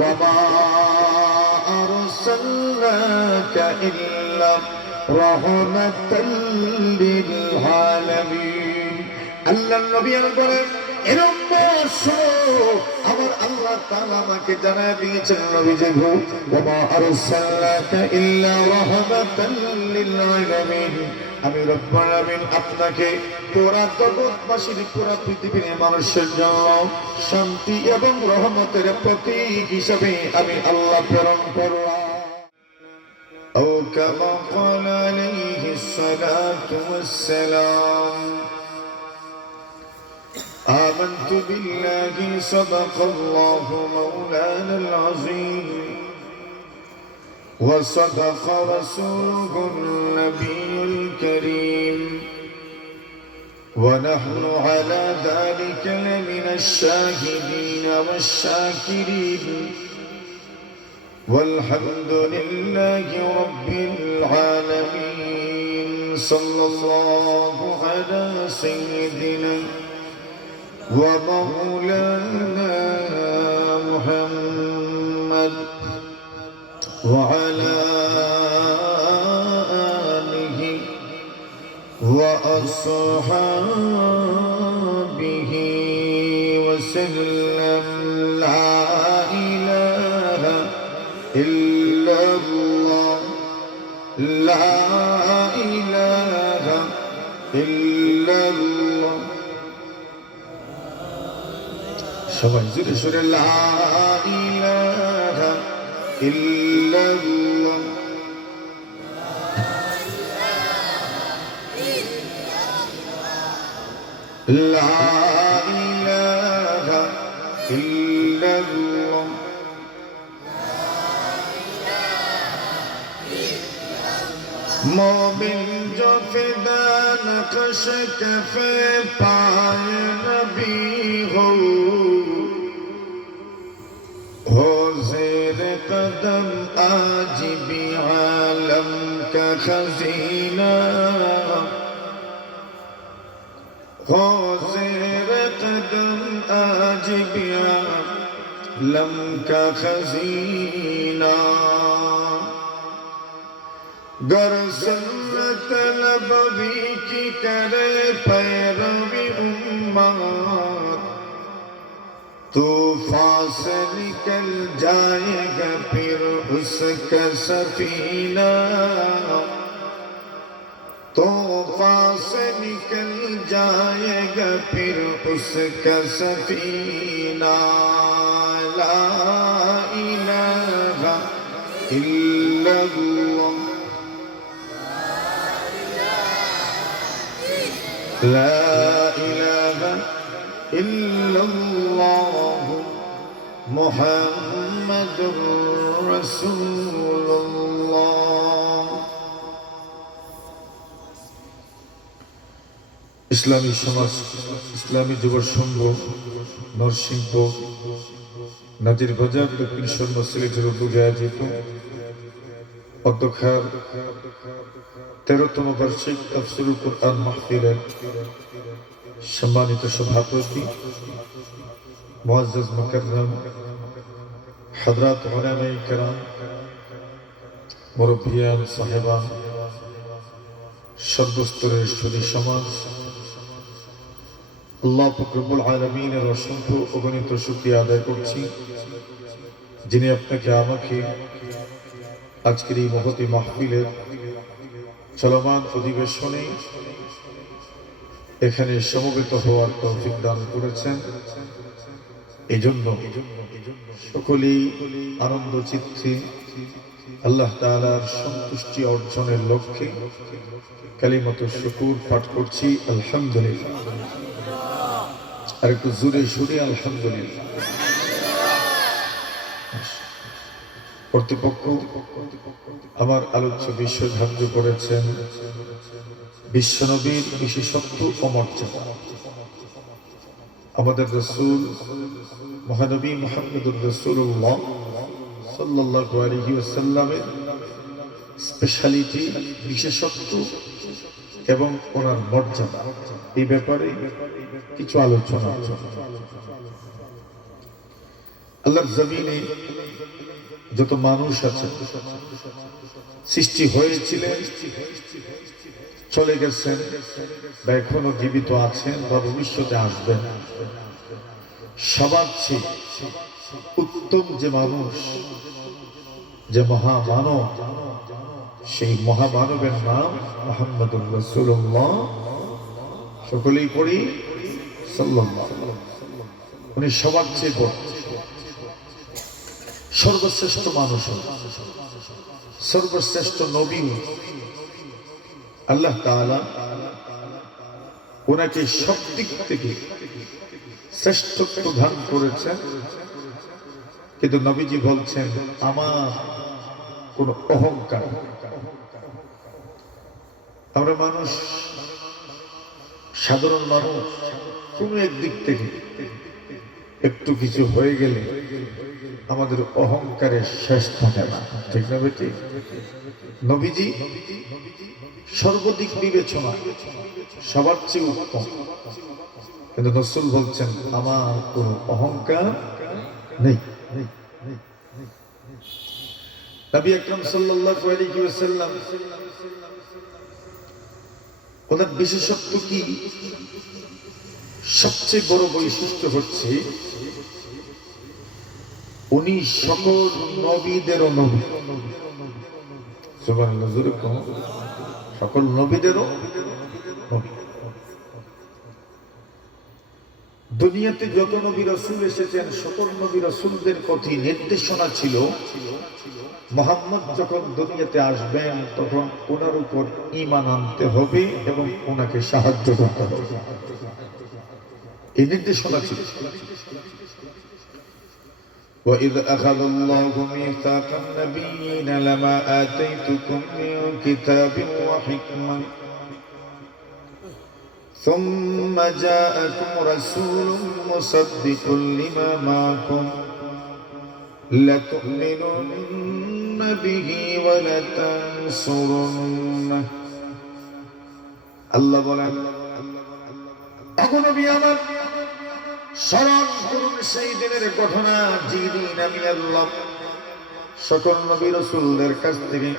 وما أرسلناك إلا رحمة للعالمين আল্লাহ নবী বলেন এরকম আমার আল্লাহ তাআলা আমাকে জানায় দিয়েছেন নবীজি গো ওয়া আরসালনাকা ইল্লা রাহমাতাল লিল আলামিন আমি রব্বুল আলামিন আপনাকে পুরা জগৎবাসীর পুরা পৃথিবীর মানুষের জন্য শান্তি এবং রহমতের প্রতীক হিসেবে আমি আল্লাহ প্রেরণ করলাম أو كما قال عليه الصلاة والسلام آمنت بالله صدق الله مولانا العظيم وصدق رسوله النبي الكريم ونحن على ذلك لمن الشاهدين والشاكرين والحمد لله رب العالمين صلى الله على سيدنا ومولانا محمد وعلى آله وأصحابه وسلم لا إله إلا الله لا إله إلا الله সবাই জোরে জোরে লা ইলাহা ইল্লাল্লাহ লা ইলাহা ইল্লাল্লাহ मोमिन जो फिदा नक्श कफ़े पाए नबी हो ज़ेर कदम आज भी आलम का खजीना हो ज़ेर कदम आज भी आलम का खजीना गर सुन्नत नबवी की करे पैरवी उम्मत तूफान से निकल जाएगा फिर उसका सफीना तूफान से निकल जाएगा फिर उसका सफीना ला इलाहा इल्लल्लाह لا إله إلا الله محمد رسول الله ইসলামী সমাজ ইসলামী যুব সংঘ নরসিংহ নাজির বাজার দক্ষিণ শর্ম সিলেটের উদ্যোগে আয়োজিত অধ্যক্ষার 13তম বার্ষিক তাফসীরুল কুরআন মাহফিলের সম্মানিত সভাপতি মুআজ্জাজ মুকাররম হযরত উলামায়ে কেরাম মুরব্বিয়ান সাহেবান সর্বস্তরের সুধী সমাজ আল্লাহ পাক রব্বুল আলামিনের অসংখ্য অগণিত শুকরিয়া আদায় করছি যিনি আপনাকে আমাকে আজকের এই মহতী মাহফিলের চলমান অধিবেশনে এখানে সমবেত হওয়ার তৌফিক দান করেছেন এজন্য সকলেই আনন্দ চিত্তে আল্লাহ তাআলার সন্তুষ্টি অর্জনের লক্ষ্যে কালিমাতুশ শুকর পাঠ করছি আলহামদুলিল্লাহ আর একটু জোরে জোরে আলহামদুলিল্লাহ কর্তৃপক্ষ আমার আলোচ্য বিষয় ধার্য করেছেন বিশ্বনবীর বিশেষত্ব ও মর্যাদা আমাদের রাসূল মহানবী মুহাম্মদুর রাসূলুল্লাহ সাল্লাল্লাহু আলাইহি ওয়াসাল্লামের স্পেশালিটি বিশেষত্ব এবং ওনার মর্যাদা এই ব্যাপারে কিছু আলোচনা আল্লাহর জমিনে যত মানুষ আছে সৃষ্টি হয়েছিলেন, চলে গেছেন, বা এখনো জীবিত আছেন বা ভবিষ্যতে আসবেন, সবার চেয়ে উত্তম যে মানুষ, যে মহামানব, সেই মহামানবের নাম মুহাম্মদুর রাসূলুল্লাহ। সকলেই পড়ি সাল্লাল্লাহু। উনি সবার চেয়ে বড়, সর্বশ্রেষ্ঠ মানুষ, সর্বশ্রেষ্ঠ নবী। আল্লাহ তাআলা ওনাকে সব দিক থেকে শ্রেষ্ঠত্ব দান করেছেন, কিন্তু নবীজি বলছেন আমার কোনো অহংকার। আমরা মানুষ, সাধারণ মানুষ, কোনো একদিক থেকে একটু কিছু হয়ে গেলে আমাদের অহংকারের শেষ থাকে না, ঠিক না বেটি? নবীজি সর্বদিক বিবেচনা সবার চেয়ে উত্তম, কিন্তু রাসূল বলছেন আমার কোনো অহংকার নেই। নবী আকরাম সাল্লাল্লাহু আলাইহি ওয়াসাল্লাম ওনার বিশেষত্ব কি? সবচেয়ে বড় বৈশিষ্ট্য হচ্ছে উনি সকল নবীদেরও নবী। সুবহানাল্লাহ, জোরে বলুন। সকল নবীদেরও নবী। দুনিয়াতে যত নবী রাসূল এসেছেন সকল নবী রাসূলদের প্রতি নির্দেশনা ছিল মুহাম্মদ যখন দুনিয়াতে আসবেন তখন ওনার উপর ঈমান আনতে হবে এবং ওনাকে সাহায্য করতে হবে, এই নির্দেশনা ছিল। وَإِذْ أَخَذَ اللَّهُ مِيثَاقَ النَّبِيِّينَ لَمَا آتَيْتُكُم مِّن كِتَابٍ وَحِكْمَةٍ ثُمَّ جَاءَكُمْ رَسُولٌ مُصَدِّقٌ لِّمَا مَعَكُمْ لَتُؤْمِنُنَّ بِهِ وَلَتَنصُرُنَّهُ। আল্লাহ বলেন, ওগো নবী আমার, স্মরণ করুন সেই দিনের ঘটনা যেদিন আমি আল্লাহ সকল নবী রাসূলদের কাছ থেকে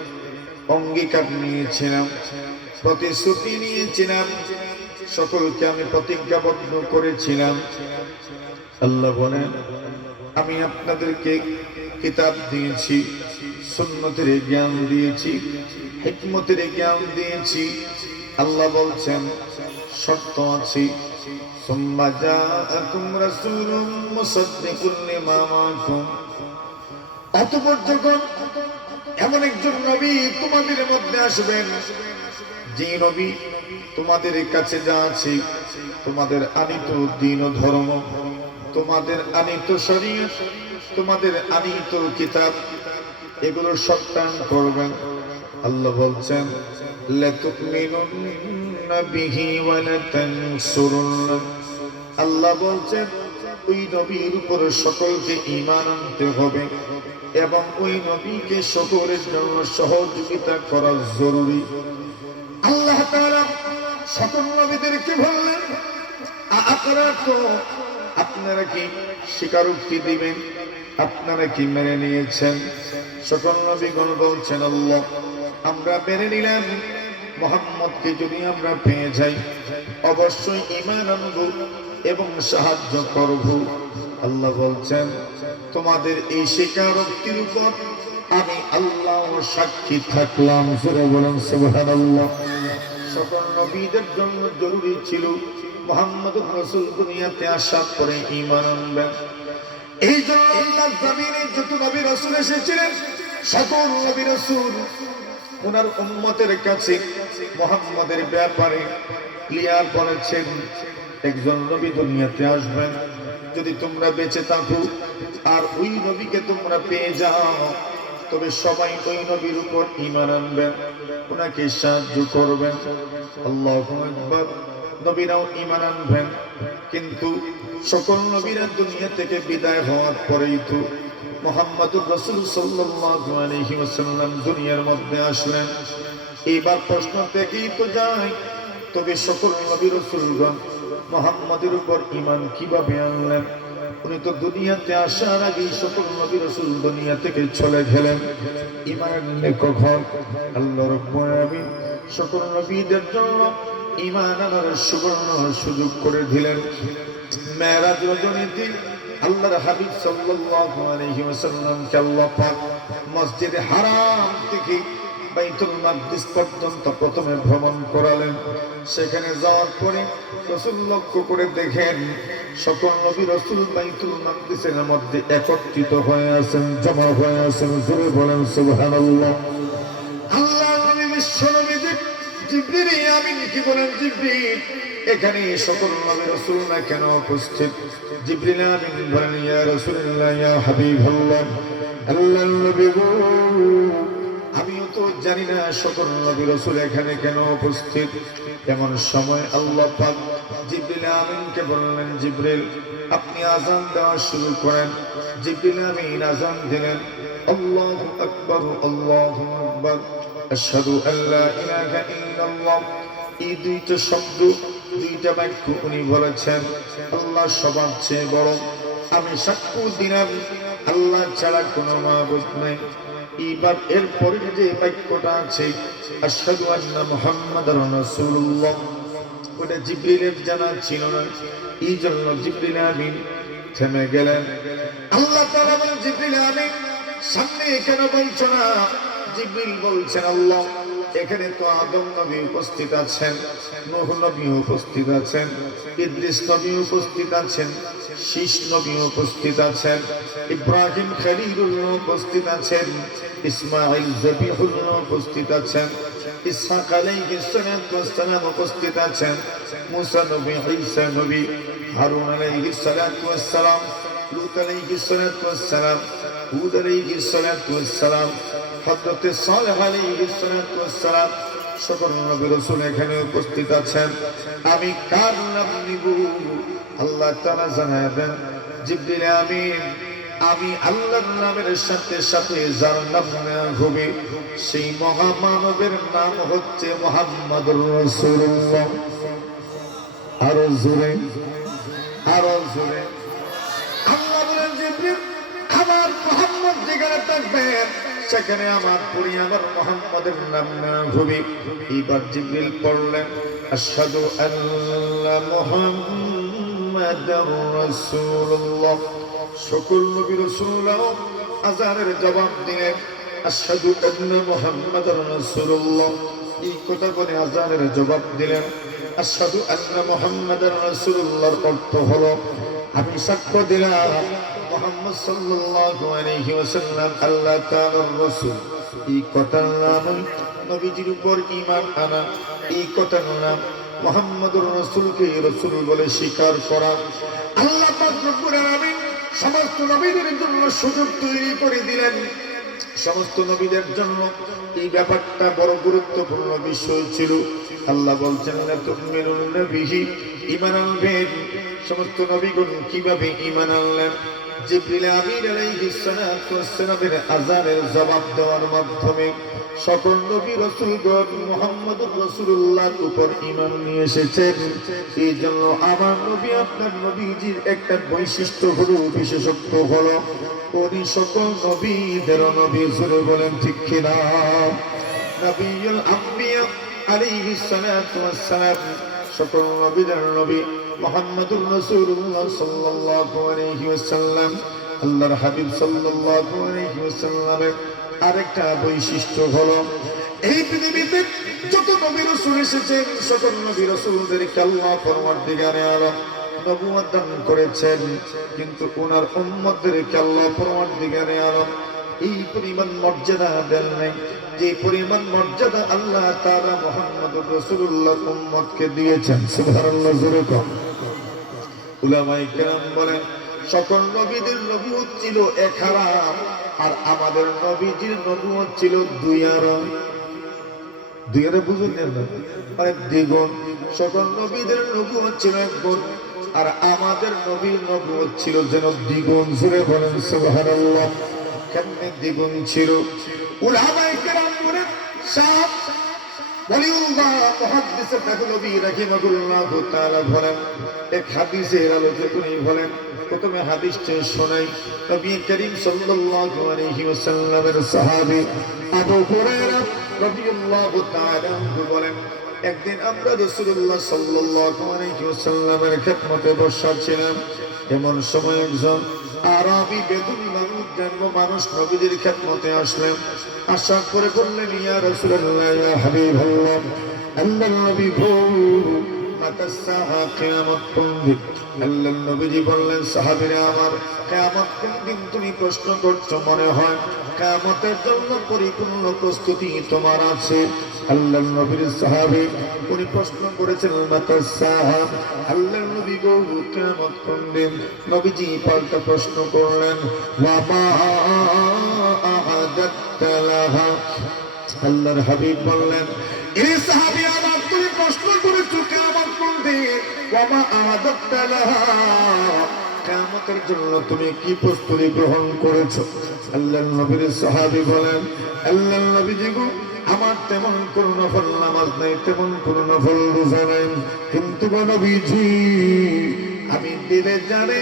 অঙ্গীকার নিয়েছিলাম, প্রতিশ্রুতি নিয়েছিলাম, সকলকে আমি প্রতিজ্ঞাবদ্ধ করেছিলাম। আল্লাহ বলেন, আমি আপনাদেরকে কিতাব দিয়েছি, সুন্নতের জ্ঞান দিয়েছি, হিকমতের জ্ঞান দিয়েছি। আল্লাহ বলছেন শর্ত আছে, সুম্মা জাআকুম রাসূলুম মুসাদ্দিকুন লিমা মাআকুম। অতঃপর যখন এমন একজন নবী তোমাদের মধ্যে আসবেন, যে নবী তোমাদের কাছে যা আছে, তোমাদের আনিত দ্বীন ও ধর্ম, তোমাদের আনিত শরীয়ত, তোমাদের আনিত কিতাব, এগুলোর সত্যায়ন করবেন। আল্লাহ বলছেন লাতুমিনুন্না বিহি ওয়া লাতানসুরুন্নাহ। আল্লাহ বলছেন ওই নবীর উপর সকলকে ঈমান আনতে হবে এবং ওই নবীকে সকলের জন্য সহযোগিতা করা জরুরি। আল্লাহ তাআলা সকল নবীদেরকে বললেন, আপনারা কি স্বীকারোক্তি দিবেন? আপনারা কি মেনে নিয়েছেন? সকল নবীগণ বলছেন আল্লাহ আমরা মেনে নিলাম, মুহাম্মদকে যদি আমরা পেয়ে যাই অবশ্যই ঈমান আনব এবং সাহায্য করব। আল্লাহ বলছেন তোমাদের এই স্বীকারোক্তির উপর আমি আল্লাহ সাক্ষী থাকলাম। জোরে বলুন সুবহানাল্লাহ। সকল নবীদের জন্য জরুরি ছিল মুহাম্মদুর রাসূল দুনিয়াতে আসার পরে ঈমান আনবেন। এই জন্য আল্লাহর জমিনে যত নবী রাসূল এসেছিলেন সকল নবী রাসূল ওনার উম্মতের কাছে মুহাম্মদের ব্যাপারে ক্লিয়ার বলেছেন, একজন নবী দুনিয়াতে আসবেন, যদি তোমরা বেঁচে থাকো আর ওই নবীকে তোমরা পেয়ে যাও তবে সবাই ওই নবীর উপর ঈমান আনবেন, ওনাকে সাহায্য করবেন। আল্লাহু আকবার। নবীরাও ঈমান আনবেন, কিন্তু সকল নবীরা দুনিয়া থেকে বিদায় হওয়ার পরেই তো মুহাম্মদুর রাসূল সাল্লাল্লাহু আলাইহি ওয়াসাল্লাম দুনিয়ার মধ্যে আসলেন। এবার প্রশ্ন থেকেই তো যায়, তবে সকল নবী রাসূলগণ মুহাম্মদের উপর ঈমান কিভাবে আনলেন? উনি তো দুনিয়াতে আসার আগেই সকল নবী রাসূল দুনিয়া থেকে চলে গেলেন। ঈমানের লেখক আল্লাহ রাব্বুল আলামিন সকল নবীদের জন্য ঈমান আনার সুবর্ণ সুযোগ করে দিলেন। মেরাজ রজনীতে আল্লাহর হাবিব সাল্লাল্লাহু আলাইহি ওয়াসাল্লামকে আল্লাহ পাক মসজিদে হারাম থেকে বাইতুল মাকদিস পর্যন্ত প্রথমে ভ্রমণ করালেন। সেখানে যাওয়ার পরে রাসূল লক্ষ্য করে দেখেন সকল নবী রাসূল বাইতুল মাকদিসের মধ্যে একত্রিত হয়ে আছেন, জমা হয়ে আছেন। জোরে বলেন সুবহানাল্লাহ। আল্লাহ নবী বিশ্ব নবী জিবরিল আমিন কি বলেন, জিবরিল এখানে সকল নবী রাসূল না কেন উপস্থিত? জিবরিল আমিন বলেন, ইয়া রাসূলুল্লাহ, ইয়া হাবিবাল্লাহ, আল্লাহর নবী গো, আমিও তো জানি না সকল নবী রাসূল এখানে কেন উপস্থিত। এমন সময় আল্লাহ পাক জিবরিল আমিনকে বললেন, জিবরিল আপনি আযান দেওয়া শুরু করেন। জিবরিল আমিন আযান দিলেন, আল্লাহু আকবার, আল্লাহু আকবার, আশহাদু আল্লা ইলাহা ইল্লাল্লাহ। এই দুইটা শব্দ, দুইটা বাক্য উনি বলেছেন, আল্লাহ সবার চেয়ে বড়, আমি সাক্ষ্য দিলাম আল্লাহ ছাড়া কোনো মাবুদ নেই। এবার এরপরে যে বাক্যটা আছে, আশহাদু আন্না মুহাম্মাদার রাসূলুল্লাহ, ওটা জিবরিলের জানা ছিল না। এই জন্য জিবরিল আমিন থেমে গেলেন। আল্লাহ তাআলা বলেন, জিবরিল আমিন সামনে কেন বলছো না? জিবরিল বলছেন, আল্লাহ এখানে তো আদম নবী উপস্থিত আছেন, নূহ নবী উপস্থিত আছেন, ইদ্রিস নবী উপস্থিত আছেন, শীষ নবী উপস্থিত আছেন, ইব্রাহিম খলিলুল্লাহ উপস্থিত আছেন, ইসমাঈল যবিহুল্লাহ উপস্থিত আছেন, ইসহাক আলাইহিস সালাতু ওয়াস সালাম উপস্থিত আছেন, মুসা নবী, ঈসা নবী, হারুন আলাইহিস সালাতু ওয়াস সালাম, লূত আলাইহিস সালাতু ওয়াস সালাম, হুদ আলাইহিস সালাতু ওয়াস সালাম, হযরত সালেহ আলাইহিস সালাতু ওয়াস সালাম, সকল নবী রাসূল এখানে উপস্থিত আছেন। আমি কার নাম নিব? আল্লাহ তাআলা জানাবেন, জিবরিল আমিন আমি আল্লাহর নামের সাথে সাথে যার নাম হবে সেই মহামানবের নাম হচ্ছে মুহাম্মদুর রাসূলুল্লাহ। আরো জোরে, আরো জোরে। আল্লাহ বলেন, জিবরিল আমার মুহাম্মদ যেখানে থাকবেন সেখানে আমার পড়ি আমার মুহাম্মদের নাম হবে। এবার জিবরিল পড়লেন, আশহাদু আল্লা মুহাম্মাদার রাসূলুল্লাহ। সকল নবী রাসূলরাও আযানের জবাব দিলেন, আশহাদু আন্না মুহাম্মাদার রাসূলুল্লাহ। এই কথা বলে আযানের জবাব দিলেন। আশহাদু আন্না মুহাম্মাদার রাসূলুল্লাহর অর্থ হলো আমি সাক্ষ্য দিলাম মুহাম্মদ সাল্লাল্লাহু আলাইহি ওয়াসাল্লাম আল্লাহ তাআলার রাসূল। এই কথার নাম নবীজির উপর ঈমান আনা, এই কথার নাম মুহাম্মদুর রাসূলকে রাসূল বলে স্বীকার করা। আল্লাহ পাক রব্বুল আলামিন সমস্ত নবীদের জন্য সুযোগ তৈরি করে দিলেন। সমস্ত নবীদের জন্য এই ব্যাপারটা বড় গুরুত্বপূর্ণ বিষয় ছিল। আল্লাহ বলছেন, লা তুমিনুনা বিহি, ঈমান আনবেন। সমস্ত নবীগণ কিভাবে ঈমান আনলেন? জিবরিল আমিন আলাইহিস সালাতু ওয়াস সালামের আযানের জবাব দেওয়ার মাধ্যমে সকল নবী রাসূলগণ মুহাম্মদুর রাসূলুল্লাহর উপর ঈমান নিয়ে এসেছেন। এই জন্য আমার নবী আপনার নবীজির একটা বৈশিষ্ট্য হলো, বিশেষত্ব হলো উনি সকল নবীদের নবী। জোরে বলেন ঠিক কিনা? নবিয়ুল আম্বিয়া আলাইহিস সালাতু ওয়াস সালাম, সকল নবীদের নবী মুহাম্মদুর রাসূলুল্লাহ সাল্লাল্লাহু আলাইহি ওয়াসাল্লাম। আল্লাহর হাবিব সাল্লাল্লাহু আলাইহি ওয়াসাল্লামের আরেকটা বৈশিষ্ট্য হলো এই পৃথিবীতে যত নবী রাসূল এসেছেন সকল নবী রাসূলদেরকে আল্লাহ পরওয়ারদিগারে আলম নবুয়ত দান করেছেন, কিন্তু ওনার উম্মতদেরকে আল্লাহ পরওয়ারদিগারে আলম এই পরিমাণ মর্যাদা দেন নাই যে পরিমাণ মর্যাদা আল্লাহ তাআলা মুহাম্মদুর রাসূলুল্লাহর উম্মতকে দিয়েছেন। সুবহানাল্লাহ, জোরে কর। উলামায়ে কেরাম বলেন, সকল নবীদের নবুয়ত ছিল এক হারাম, আর আমাদের নবীজির নবুয়ত ছিল দুই হারাম। দুই হারাম বুঝুন না, মানে দ্বিগুণ। সকল নবীদের নবুয়ত ছিল এক গুণ, আর আমাদের নবীর নবুয়ত ছিল যেন দ্বিগুণ। জোরে বলেন সুবহানাল্লাহ। কেমনে দ্বিগুণ ছিল? উলামায়ে কেরাম বলেন, সাহাব ওয়ালিউল্লাহ মুহাদ্দিস নবী রাহিমাহুল্লাহ তাআলা বলেন, এক হাদিসের আলোকে তিনি বলেন, প্রথমে হাদিসটি শোনাই। নবী করিম সাল্লাল্লাহু আলাইহি ওয়াসাল্লামের সাহাবী আবু হুরায়রা রাদিয়াল্লাহু তাআলা আনহু বলেন, একদিন আমরা রাসূলুল্লাহ সাল্লাল্লাহু আলাইহি ওয়াসাল্লামের খেদমতে বসা ছিলাম। এমন সময় একজন আরবি বেদুইন মানুষ নবীজির খেদমতে আসলেন। আশা করে বললেন, ইয়া রাসূলুল্লাহ, ইয়া হাবিবাল্লাহ, আল্লাহর নবী গো, মাতাস সাআ, কিয়ামত কোন দিন? আল্লাহর নবীজি বললেন, সাহাবীরা আমার, কিয়ামত কোন দিন তুমি প্রশ্ন করছো? মনে হয় কিয়ামতের জন্য পরিপূর্ণ প্রস্তুতি তোমার আছে। আল্লাহর নবীর সাহাবী উনি প্রশ্ন করেছেন, মাতাস সাআ, আল্লাহর নবী গো, কিয়ামত কোন দিন? নবীজি পাল্টা প্রশ্ন করলেন, ওয়া মা আ'আদাত্তা লাহা। আল্লাহর হাবিব বললেন, এই সাহাবী আমার, তুমি প্রশ্ন করেছো কিয়ামত কোন দিন? ওয়া মা আ'আদাত্তা লাহা, কিয়ামতের জন্য তুমি কি প্রস্তুতি গ্রহণ করেছো? আল্লাহর নবীর সাহাবী বলেন, আল্লাহর নবীজি গো, আমার তেমন কোন নফল নামাজ নাই, তেমন কোন নফল রোজা নাই, কিন্তু গো নবীজি, আমি দিলে জানে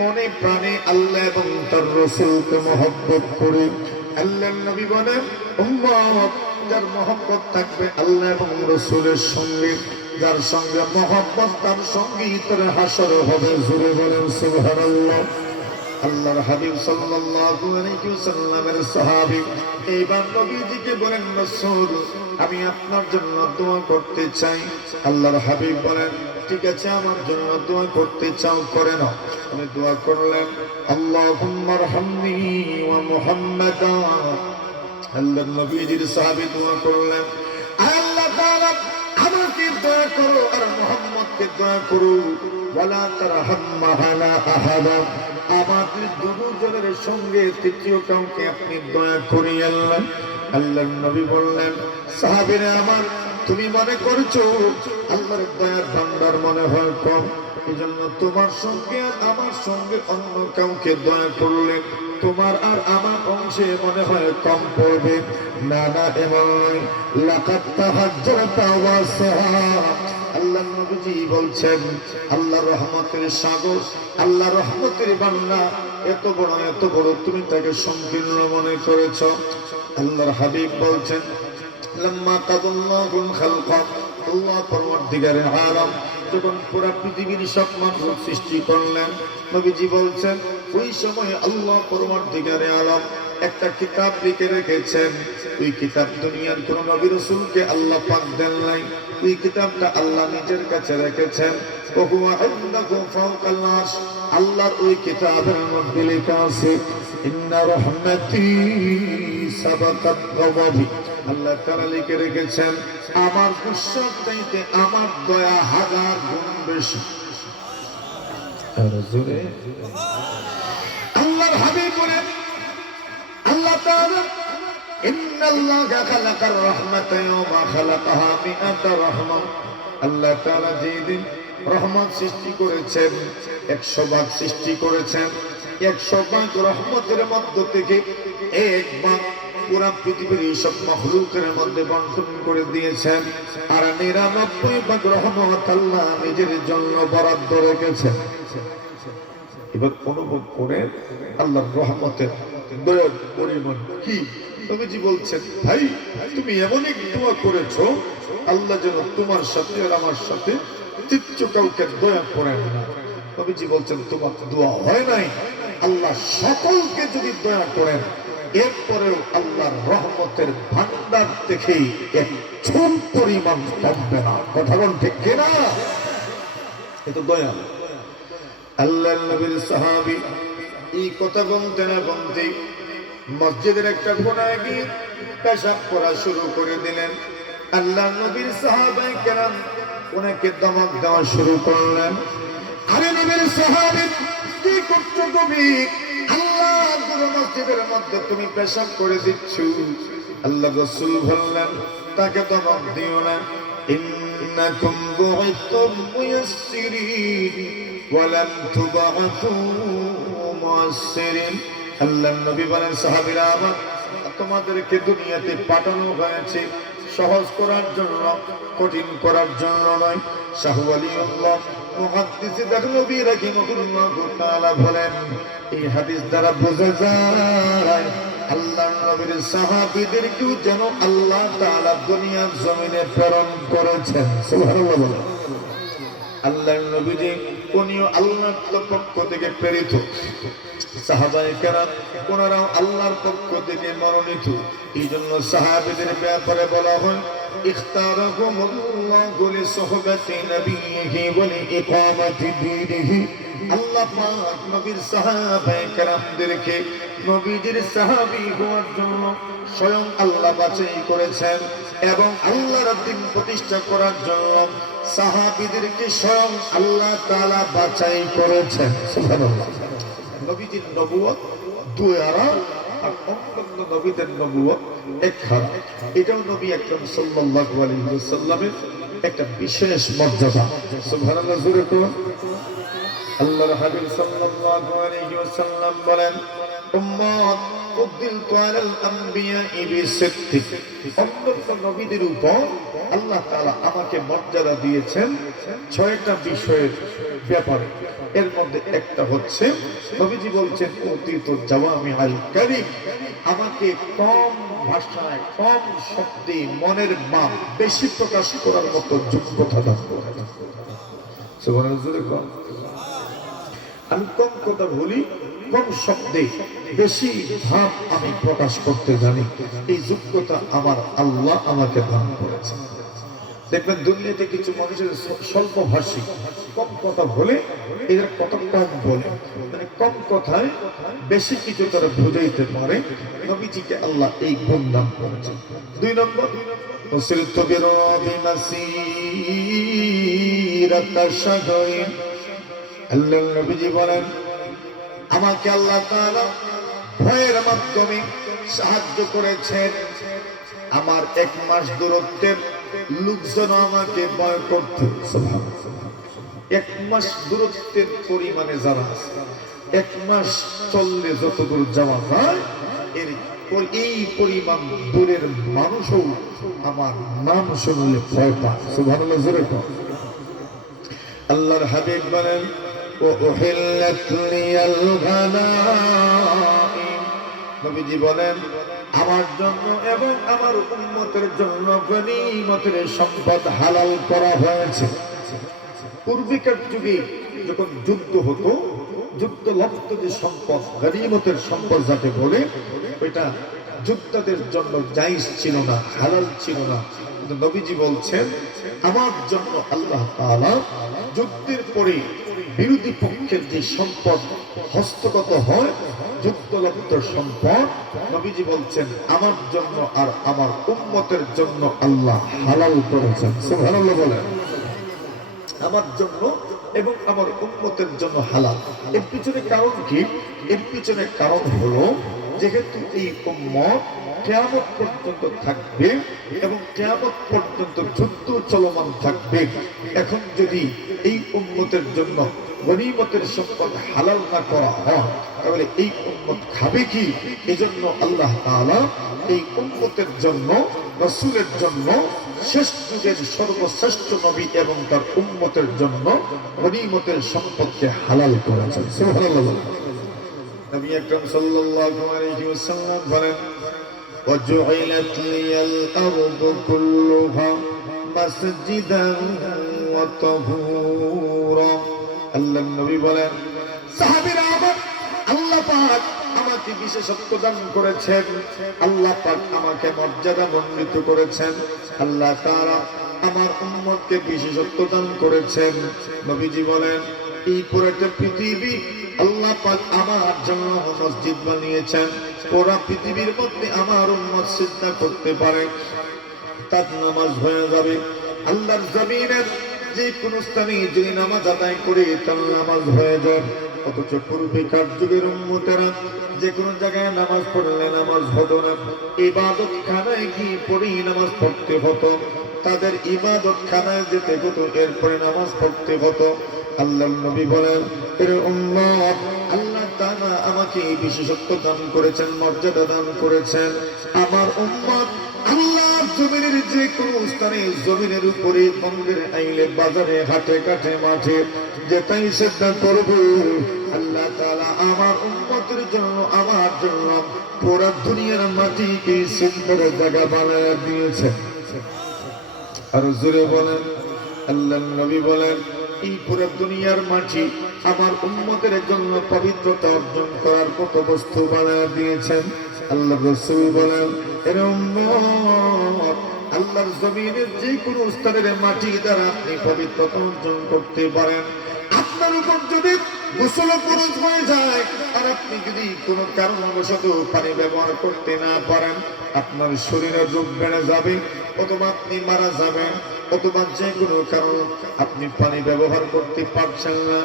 মনে প্রাণে আল্লাহ এবং তার রাসূলকে মহব্বত করি। আল্লাহর নবী বলেন, উম্মত, যার মহব্বত থাকবে আল্লাহ এবং রাসূলের সঙ্গে, যার সঙ্গে মহব্বত, তার সঙ্গেই তার হাসর হবে। জোরে বলেন সুবহানাল্লাহ। আল্লাহর হাবিব সাল্লাল্লাহু আলাইহি ওয়াসাল্লামের সাহাবী এইবার নবীজিকে বলেন, রাসূল, আমি আপনার জন্য দোয়া করতে চাই। আল্লাহর হাবিব বলেন, ঠিক আছে, আমার জন্য দোয়া করতে চাও, করে নাও। আমি দোয়া করলেন, আল্লাহুম্মা আরহামনি ওয়া মুহাম্মাদা। আল্লাহর নবীজির সাহাবী দোয়া করলেন, আল্লাহ তাআলা আমাকে দয়া করো আর মুহাম্মদকে দয়া করো, ওয়ালা তারহাম মা'ানা আহাদা, আমাদের দুজনের সঙ্গে তৃতীয় কাউকে আপনি দয়া করিয়েন না। আল্লাহর নবী বললেন, সাহাবীরা আমার, তুমি মনে করছো আল্লাহর দয়ার ভান্ডার মনে হয় কম, এজন্য তোমার সঙ্গে আর আমার সঙ্গে অন্য কাউকে দয়া করলে তোমার আর আমার অংশে মনে হয় কম পড়বে। না না, এমন নয়। লাকাত তাহাজ্জাতা ওয়াসিআ, আল্লাহর নবীজি বলছেন, আল্লাহর রহমতের সাগর, আল্লাহর রহমতের বান্না এত বড় তুমি তাকে সংকীর্ণ মনে করেছো। আল্লাহর হাবিব বলছেন, লাম্মা কাদাল্লাহুল খালকা, আল্লাহ পরওয়ারদিগারে আলম যখন পুরো পৃথিবীর সব মানুষ সৃষ্টি করলেন, নবীজি বলছেন, ওই সময় আল্লাহ পরওয়ারদিগারে আলম একটা কিতাব লিখে রেখেছেন। ওই কিতাব দুনিয়ার কোন নবী রাসূলকে আল্লাহ পাক দেন নাই, ওই কিতাবটা আল্লাহ নিজের কাছে রেখেছেন। ওহুয়া ইনদাহু ফাওকাল আরশ, আল্লাহর ওই কিতাবের মধ্যে লেখা আছে, ইন্না রাহমাতি সাবাকাত গাদাবি, আল্লাহ তাআলা লিখে রেখেছেন, আমার গুসার চাইতে আমার দয়া 1000 গুণ বেশি। আর জোরে আল্লাহর হাবিব বলেন, আল্লাহ তাআলা, ইন্নাল্লাহা খালাকার রাহমাতা ইয়াওমা খালাকাহা মিআতা রাহমা, আল্লাহ তাআলা যেদিন রহমত সৃষ্টি করেছেন, 100 ভাগ সৃষ্টি করেছেন, 100 ভাগ রহমতের মধ্য থেকে এক ভাগ পুরা পৃথিবীর সব মাখলুকের মধ্যে বন্টন করে দিয়েছেন, আর 99 ভাগ রহমত আল্লাহ নিজের জন্য বরাদ্দ রেখেছেন। এবার অনুভব করে আল্লাহর রহমতের দয়ার পরিমাণ কি। নবীজি বলছেন, ভাই, তুমি এমন এক দোয়া করেছো, আল্লাহ যেন তোমার সাথে আর আমার সাথে তৃতীয় কাউকে দয়া করেন না। নবীজি বলছেন, তোমার দোয়া হয় নাই, আল্লাহ সকলকে যদি দয়া করেন, এরপরেও আল্লাহর রহমতের ভান্ডার দেখেই এক ছোট পরিমাণ কমবে না। কথা বল ঠিক কিনা? এত দয়া। আল্লাহর নবীর সাহাবী এই কথা বলতে না বলতে মসজিদের একটা কোণায় গিয়ে পেশাব করা শুরু করে দিলেন। আল্লাহর নবীর সাহাবায়ে কেরাম ওনাকে ধমক দেওয়া শুরু করলেন, আরে নবীর সাহাবী, কি করছো তুমি? আল্লাহর পুরো মসজিদের মধ্যে তুমি পেশাব করে দিচ্ছ। আল্লাহ রাসূল বললেন, তাকে ধমক দিও না, ইন্নাকুম বুইতুম মুয়াসসিরিন ওয়া লাম তুবআতু মুআসসিরিন। আল্লাহর নবী বলেন, সাহাবীরা আমার, তোমাদেরকে দুনিয়াতে পাঠানো হয়েছে সহজ করার জন্য, কঠিন করার জন্য নয়। শাহ ওয়ালিউল্লাহ মুহাদ্দিস দেহলভী রাহিমাহুল্লাহ তাআলা বলেন, এই হাদিস দ্বারা বোঝা যায় আল্লাহর নবীর সাহাবীদেরকেও যেন আল্লাহ তাআলা দুনিয়ার জমিনে প্রেরণ করেছেন। সুবহানাল্লাহ বলেন। আল্লাহর নবীজি উনিও আল্লাহর পক্ষ থেকে প্রেরিত, সাহাবায়ে কেরাম ওনারাও আল্লাহর পক্ষ থেকে মনোনীত। এই জন্য সাহাবীদের ব্যাপারে বলা হয় ইখতারাহুমুল্লাহু লিসুহবাতি নবিয়িহি ওয়া লিইকামাতি দীনিহি। আল্লাহ পাক নবীর সাহাবায়ে কেরামদেরকে নবীজির সাহাবী হওয়ার জন্য স্বয়ং আল্লাহ বাছাই করেছেন এবং আল্লাহর দ্বীন প্রতিষ্ঠা করার জন্য সাহাবীদেরকে স্বয়ং আল্লাহ তাআলা বাছাই করেছেন। সুবহানাল্লাহ। নবীজির নবুয়ত দুই আরা আর অন্যান্য নবীদের নবুয়ত এক হারা। এটাও নবী আকরাম সাল্লাল্লাহু আলাইহি ওয়াসাল্লামের একটা বিশেষ মর্যাদা। সুবহানাল্লাহ। জোরে তো আল্লাহর হাবিব সাল্লাল্লাহু আলাইহি ওয়াসাল্লাম বলেন, উম্মত উদ্দিলতু আলাল আমবিয়াই বিসিত্তি। অন্যান্য নবীদের উপর আল্লাহ তাআলা আমাকে মর্যাদা দিয়েছেন 6টা বিষয়ের ব্যাপারে। এর মধ্যে একটা হচ্ছে নবীজি বলছেন উতিতু জাওয়ামিআল কালিম, আমাকে কম ভাষায় কম শব্দে মনের ভাব বেশি প্রকাশ করার মতো যোগ্যতা দান করেছেন। সুবহানাল্লাহ। আমি কম কথা বলি, কম শব্দে বেশি ভাব আমি প্রকাশ করতে জানি, এই যোগ্যতা আমার আল্লাহ আমাকে দান করেছে। দেখবেন দুনিয়াতে কিছু মানুষের স্বল্প ভাষী, কম কথা বলে, এদের কথা কম বলে, মানে কম কথায় বেশি কিছু তারা বুঝাইতে পারে। নবীজিকে আল্লাহ এই গুণ দান করেছেন। 2 নম্বর ওসিলতু বিরাবি মাসিরাতা শাহরিন। আল্লাহর নবীজি বলেন, আমাকে আল্লাহ তাআলা ভয়ের মাধ্যমে সাহায্য করেছেন। আমার 1 মাস দূরত্বের লোকজন আমাকে ভয় করত। সুবহানাল্লাহ। 1 মাস দূরত্বের পরিমাণে যারা 1 মাস চললে যত দূর যাওয়া যায়, এই পরিমাণ দূরের মানুষও আমার নাম শুনলে ভয় পায়। সুবহানাল্লাহ। জোরে তো আল্লাহর হাবিব বলেন, وأحلت لي الغنائم। নবীজি বলেন, আমার জন্য এবং আমার উম্মতের জন্য গনিমতের সম্পদ হালাল করা হয়েছে। পূর্বেকার যুগে যখন যুদ্ধ হতো, যুদ্ধ লব্ধ যে সম্পদ গনিমতের সম্পদ যাকে বলে, ওইটা যোদ্ধাদের জন্য জায়েজ ছিল না, হালাল ছিল না। কিন্তু নবীজি বলছেন, আমার জন্য আল্লাহ তাআলা যুদ্ধের পরে বিরোধী পক্ষের যে সম্পদ হস্তগত হয়, যুদ্ধলব্ধ সম্পদ, নবীজি বলছেন আমার জন্য আর আমার উম্মতের জন্য আল্লাহ হালাল করেছেন। সুবহানাল্লাহ বলেন। আমার জন্য এবং আমার উম্মতের জন্য হালাল। এর পিছনে কারণ কি? এর পিছনে কারণ হলো, যেহেতু এই উম্মত কিয়ামত পর্যন্ত থাকবে এবং কিয়ামত পর্যন্ত যুদ্ধ চলমান থাকবে, এখন যদি এই উম্মতের জন্য গনিমতের সম্পদ হালাল না করা হয়, তাহলে এই উম্মত খাবে কি? এজন্য আল্লাহ তাআলা এই উম্মতের জন্য, রাসূলের জন্য, শেষ যুগের সর্বশ্রেষ্ঠ নবী এবং তার উম্মতের জন্য গনিমতের সম্পদকে হালাল করেছেন। সুবহানাল্লাহ। নবী আকরাম সাল্লাল্লাহু আলাইহি ওয়াসাল্লাম বলেন, وجعلت لي الأرض كلها مسجدا وطهورا। আল্লাহর নবী বলেন, সাহাবীরা আমার, আল্লাহ পাক আমাকে বিশেষত্ব দান করেছেন, আল্লাহ পাক আমাকে মর্যাদা মণ্ডিত করেছেন, আল্লাহ তাআলা আমার উম্মতকে বিশেষত্ব দান করেছেন। নবীজি বলেন, এই পুরোটা পৃথিবী আল্লাহ পাক আমার জন্য মসজিদ বানিয়েছেন। পুরো পৃথিবীর মধ্যে আমার উম্মত সিজদা করতে পারে, তার নামাজ হয়ে যাবে। আল্লাহর জমিনের যে কোন স্থানে যদি নামাজ আদায় করে তার নামাজ হয়ে যায়। অথচ পূর্বেকার যুগের উম্মতেরা যে কোনো জায়গায় নামাজ পড়লে নামাজ হতো না, ইবাদত খানায় গিয়ে পড়েই নামাজ পড়তে হতো। তাদের ইবাদত খানায় যেতে হতো, এরপরে নামাজ পড়তে হতো। আল্লাহর নবী বলেন, এর উম্মত, আল্লাহ তাআলা আমাকে এই বিশেষত্ব দান করেছেন, মর্যাদা দান করেছেন। আমার উম্মত আল্লাহর জমিনের যে স্থানে জমিনের উপরে মন্দির আইলে বাজারে হাটে কাটে মাঠে যেটাই চেষ্টা করবো আল্লাহ তাআলা আমার উম্মতের জন্য আমার জন্য পুরা দুনিয়ার মাটিকে সুন্দর জায়গা বানায় দিয়েছে। আর জোরে বলেন আল্লাহর নবী বলেন এই পুরো দুনিয়ার মাটি আমার উম্মতের জন্য পবিত্রতা অর্জন করার কত বস্তু বানায় দিয়েছেন। আল্লাহ রাসূল বলেন এর উম্মত আল্লাহর জমিনের যে কোনো স্তরের মাটি দ্বারা আপনি পবিত্রতা অর্জন করতে পারেন। আপনার উপর যদি গোসল ফরজ হয়ে যায় আর আপনি যদি কোনো কারণবশত পানি ব্যবহার করতে না পারেন আপনার শরীরের রোগ বেড়ে যাবে অথবা আপনি মারা যাবেন অথবা যে কোনো কারণ আপনি পানি ব্যবহার করতে পারছেন না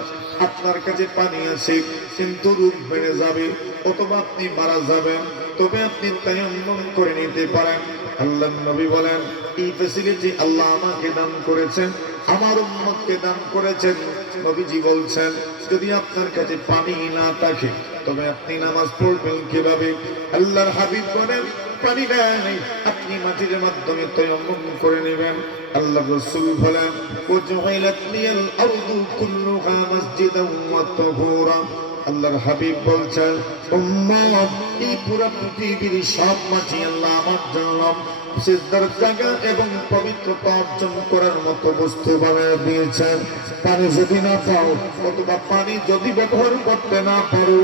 আপনার কাছে পানি আছে কিন্তু রোগ বেড়ে যাবে অথবা আপনি মারা যাবেন তবে আপনি তায়াম্মুম করে নিতে পারেন। আল্লাহর নবী বলেন এই ফ্যাসিলিটি আল্লাহ আমাকে দান করেছেন আমার উম্মতকে দান করেছেন। নবীজি বলছেন যদি আপনার কাছে পানি না থাকে তবে আপনি নামাজ পড়বেন কিভাবে? আল্লাহর হাবিব বলেন পানি নেই আপনি মাটির মাধ্যমে তায়াম্মুম করে নেবেন। আল্লাহ রাসূল বলেন ওয়াজহাইলাত লিয়াল আরদু কুল্লুহা মাসজিদান ওয়া তাহুরা। আল্লাহর হাবিব বলছেন উম্মত এই পুরো পৃথিবীর সব মাটি আল্লাহ আমার জন্য সিজদার জায়গা এবং পবিত্রতা অর্জন করার মতো বস্তু বানিয়ে দিয়েছেন। পানি যদি না পাও অথবা পানি যদি ব্যবহার করতে না পারো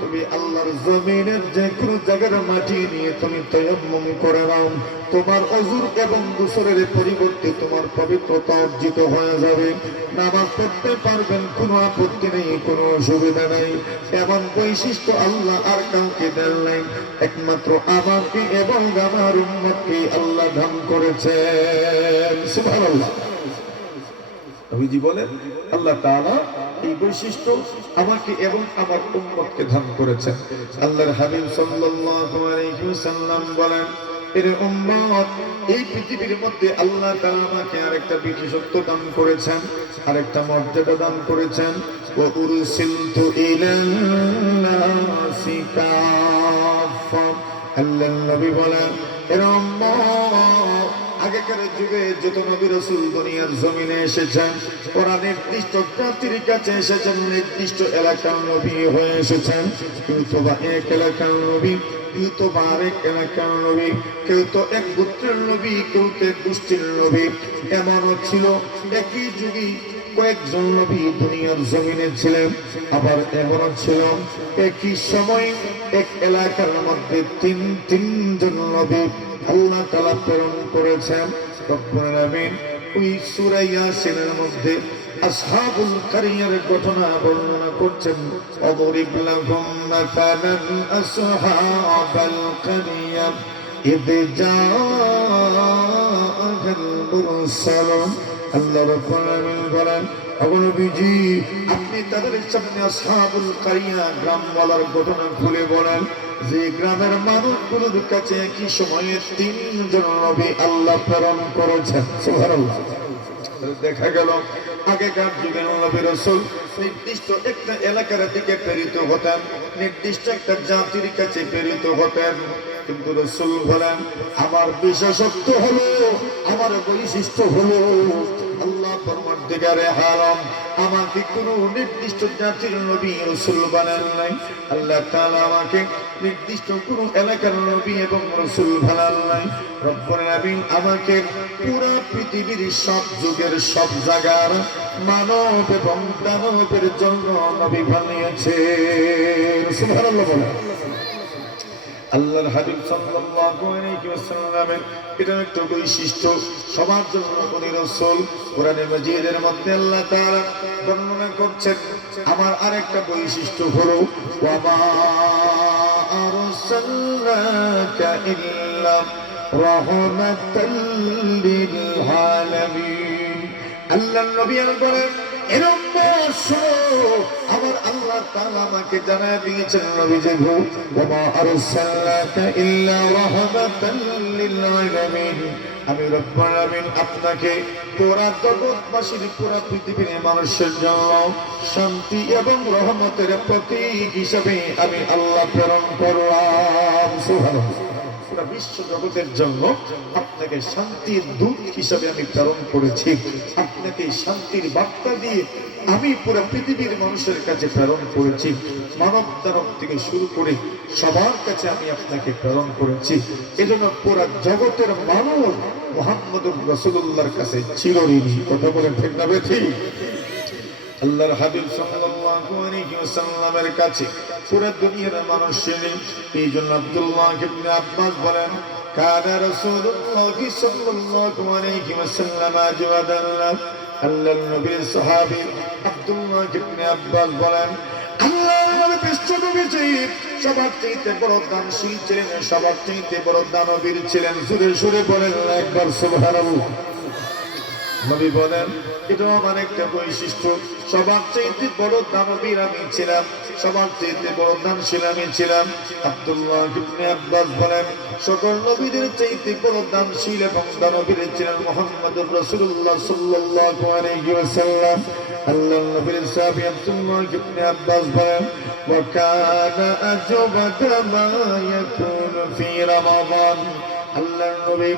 তুমি আল্লাহর জমিনের যে কোনো জায়গার মাটি নিয়ে তুমি তায়াম্মুম করে নাও তোমার ওযুর এবং গোসলের পরিবর্তে তোমার পবিত্রতা অর্জিত হয়ে যাবে। নামাজ পড়তে পারবেন কোনো আপত্তি নেই কোনো অসুবিধা নেই। এমন বৈশিষ্ট্য আল্লাহ আর কাউকে দেন নাই একমাত্র আমাকে এবং আমার উম্মতকে আল্লাহ দান করেছেন। সুবহানাল্লাহ। নবীজি বলেন আল্লাহ তাআলা এই বৈশিষ্ট্য আমাকে এবং আমার উম্মতকে দান করেছেন। আল্লাহর হাবিব সাল্লাল্লাহু আলাইহি ওয়াসাল্লাম বলেন এর উম্মত এই পৃথিবীর মধ্যে আল্লাহ তাআলা আমাকে আরেকটা বিশেষত্ব দান করেছেন আরেকটা মর্যাদা দান করেছেন ওয়া উরসিলতু ইলান নাসি কাফা। আল্লাহর নবী বলেন এর উম্মত আগেকার যুগে যত নবী রাসূল দুনিয়ার জমিনে এসেছেন ওরা নির্দিষ্ট জাতির কাছে এসেছেন নির্দিষ্ট এলাকার নবী হয়ে এসেছেন। কেউ তো বা এক এলাকার নবী কেউ তো বা আরেক এলাকার নবী কেউ তো এক গোত্রের নবী কেউ তো এক গোষ্ঠীর নবী। এমনও ছিল একই যুগে কয়েকজন নবী দুনিয়ার জমিনে ছিলেন আবার এমনও ছিল একই সময় এক এলাকার মধ্যে তিনজন নবী আল্লাহ তাআলা প্রেরণ করেছেন। রব্বুল আলামিন ওই সূরা ইয়াসিনের মধ্যে আসহাবুল কারিয়ার ঘটনা বর্ণনা করছেন অদরিব লাহুম মাসালান আসহাবাল কারিয়া ইদ জাআল মুরসালুন। আল্লাহ রাব্বুল আলামিন বলেন ও নবীজি আপনি তাদের সামনে আসহাবুল কারিয়া গ্রামওয়ালার ঘটনা খুলে বলেন যে গ্রামের মানুষগুলোর কাছে একই সময়ে তিনজন নবী আল্লাহ প্রেরণ করেছেন। সুবহানাল্লাহ। দেখা গেল আগেকার যুগের নবী রাসূল নির্দিষ্ট একটা এলাকার দিকে প্রেরিত হতেন নির্দিষ্ট একটা জাতির কাছে প্রেরিত হতেন কিন্তু রাসূল বলেন আমার বিশেষত্ব হলো আমার বৈশিষ্ট্য হলো আল্লাহ পরমার্থিকারে হারাম আমাকে কোনো নির্দিষ্ট জাতির নবী রাসূল বানান নাই। আল্লাহ তাআলা আমাকে নির্দিষ্ট কোনো এলাকার নবী এবং রাসূল বানান নাই। রব্বুল আলামিন আমাকে পুরো পৃথিবীর সব যুগের সব জায়গার মানব এবং দানবের জন্য নবী বানিয়েছেন। সুবহানাল্লাহ বলেন। আল্লাহর হাবিব সাল্লাল্লাহু আলাইহি ওয়াসাল্লামের এটা একটা বৈশিষ্ট্য সবার জন্য নবী রাসূল কোরআনে মাজিদের মধ্যে আল্লাহ তাআলা বর্ণনা করছেন। আমার আরেকটা বৈশিষ্ট্য হলো ওয়া মা আরসালনাকা ইল্লা রাহমাতাল লিল আলামিন। আল্লাহর নবী বলেন এরকম আমার আল্লাহ তাআলা আমাকে জানায় দিয়েছেন নবীজি গো ওয়া মা আরসালনাকা ইল্লা রাহমাতাল লিল আলামিন আমি রব্বুল আলামিন আপনাকে পুরা জগৎবাসীর পুরা পৃথিবীর মানুষের জন্য শান্তি এবং রহমতের প্রতীক হিসেবে আমি আল্লাহ প্রেরণ করলাম। সুবহানাল্লাহ। পুরো বিশ্ব জগতের জন্য আপনাকে শান্তির দূত হিসাবে আমি প্রেরণ করেছি। আপনাকে শান্তির বার্তা দিয়ে আমি পুরো পৃথিবীর মানুষের কাছে প্রেরণ করেছি। মানব দানব থেকে শুরু করে সবার কাছে আমি আপনাকে প্রেরণ করেছি। এজন্য পুরো জগতের মানব মুহাম্মদুর রাসূলুল্লাহর কাছে চিরঋণী। কথা বলেন ঠিক না বেঠিক? আল্লাহর হাবিব সাল্লাল্লাহু আলাইহি ওয়াসাল্লামের কাছে পুরো দুনিয়ার মানুষ ঋণী। এইজন্য আব্দুল্লাহ ইবনে আব্বাস বলেন, কানা রাসূলুল্লাহ সাল্লাল্লাহু আলাইহি ওয়াসাল্লাম আজওয়াদান। আল্লাহর নবীর সাহাবী আব্দুল্লাহ ইবনে আব্বাস বলেন, আল্লাহর নবী বিশ্বনবী সবার চাইতে বড় দানশীল ছিলেন, সবার চাইতে বড় দানবীর ছিলেন। জোরে জোরে বলেন একবার সুবহানাল্লাহ। নবী বলেন, এটাও আমার একটা বৈশিষ্ট্য, সবার চাইতে বড় দানবীর আমি ছিলাম, সবার চাইতে বড় দানশীল আমি ছিলাম। আব্দুল্লাহ ইবনে আব্বাস বলেন, সকল নবীদের চাইতে বড় দানশীল এবং দানবীর ছিলেন মুহাম্মদুর রাসূলুল্লাহ সাল্লাল্লাহু আলাইহি ওয়াসাল্লাম। আল্লাহর নবীর সাহাবী আব্দুল্লাহ ইবনে আব্বাস বলেন, ওয়া কানা আজওয়াদা মা ইয়াকুনু ফি রমাদান। আল্লাহর নবী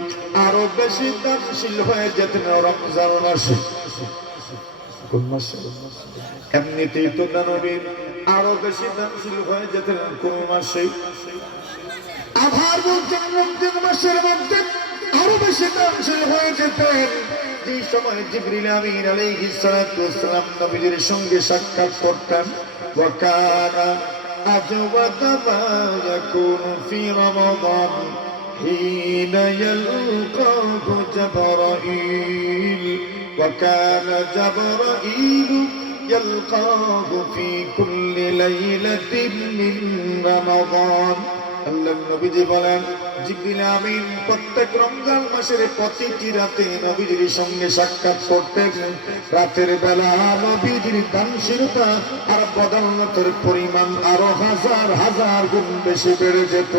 আরো বেশি দানশীল হয়ে যেতেন রমজান মাসে। কোন মাসে? এমনিতেই তো নবী আরো বেশি দানশীল হয়ে যেতেন কোন মাসে? আবার বলছেন রমজান মাসের মধ্যে আরো বেশি দানশীল হয়ে যেতেন যে সময় জিবরিল আমিন আলাইহিস সালাতু ওয়াস সালাম নবীর সঙ্গে সাক্ষাৎ করতেন। ওয়া কানা আজওয়াদা মা ইয়াকুনু ফি রমাদান حين يلقاه جبرائيل وكان جبرائيل يلقاه في كل ليلة من رمضان। আল্লাহর নবীজি বলেন, জিবরিল আমিন প্রত্যেক রমজান মাসের প্রতিটি রাতে নবীজির সঙ্গে সাক্ষাৎ করতেন। রাতের বেলা নবীজির দানশীলতা আর বদান্যতার পরিমাণ আরো হাজার হাজার গুণ বেশি বেড়ে যেত।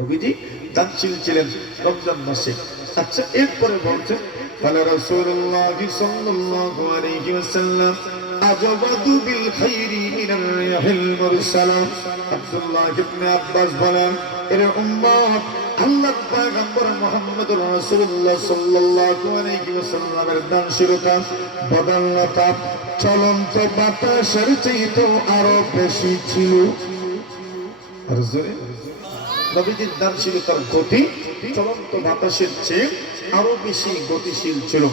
নবীজি দানশীল ছিলেন রমজান মাসে। আচ্ছা, এরপরে বলছেন, قال رسول الله صلى الله عليه وسلم أجود بالخير من الريح المرسلة। আব্দুল্লাহ ইবনে আব্বাস বলেন, এর উম্মত আল্লাহর পয়গম্বর মুহাম্মদুর রাসূলুল্লাহ সাল্লাল্লাহু আলাইহি ওয়াসাল্লামের দানশীলতা বদান্যতা চলন্ত বাতাসের চাইতে আরো বেশি ছিল। আর জোরে নবীজির দানশীলতার গতি চলন্ত বাতাসের চেয়ে আরো বেশি গতিশীল ছিল।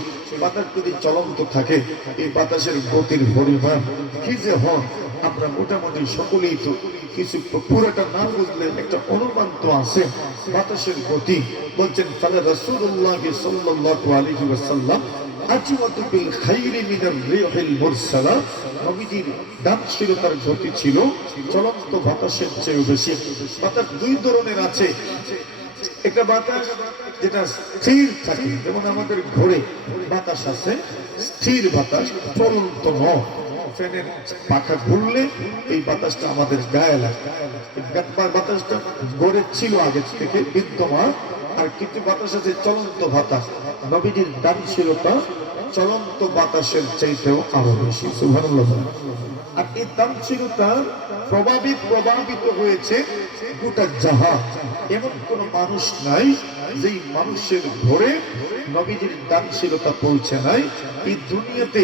বাতাস যদি চলন্ত থাকে, এই বাতাসের গতির পরিমাণ কি যে হয় আমরা মোটামুটি সকলেই তো কিছু পুরোটা না বুঝলে একটা অনুমান তো আছে বাতাসের গতি। বলছেন, ফালা রাসূলুল্লাহ সাল্লাল্লাহু আলাইহি ওয়াসাল্লাম আজওয়াদু বিল খাইরি মিনার রিহিল মুরসালা। নবীজির দানশীলতার গতি ছিল চলন্ত বাতাসের চেয়ে বেশি। বাতাস দুই ধরনের আছে, একটা বাতাস যেটা স্থির থাকে, যেমন আমাদের ঘরে বাতাস আছে স্থির বাতাস, চলন্ত নয়। ফ্যানের পাখা ঘুরলে এই বাতাসটা আমাদের গায়ে লাগে। বাতাসটা ঘরে ছিল আগে থেকে বিদ্যমান। আর কিছু বাতাস আছে চলন্ত বাতাস। নবীজির দানশীলতা চলন্ত বাতাসের চাইতেও আরো বেশি। সুবহানাল্লাহ। আর এই দানশীলতা প্রভাবিত হয়েছে গোটা জাহান। এমন কোন মানুষ নাই যেই মানুষের ঘরে নবীজির দানশীলতা পৌঁছে নাই। এই দুনিয়াতে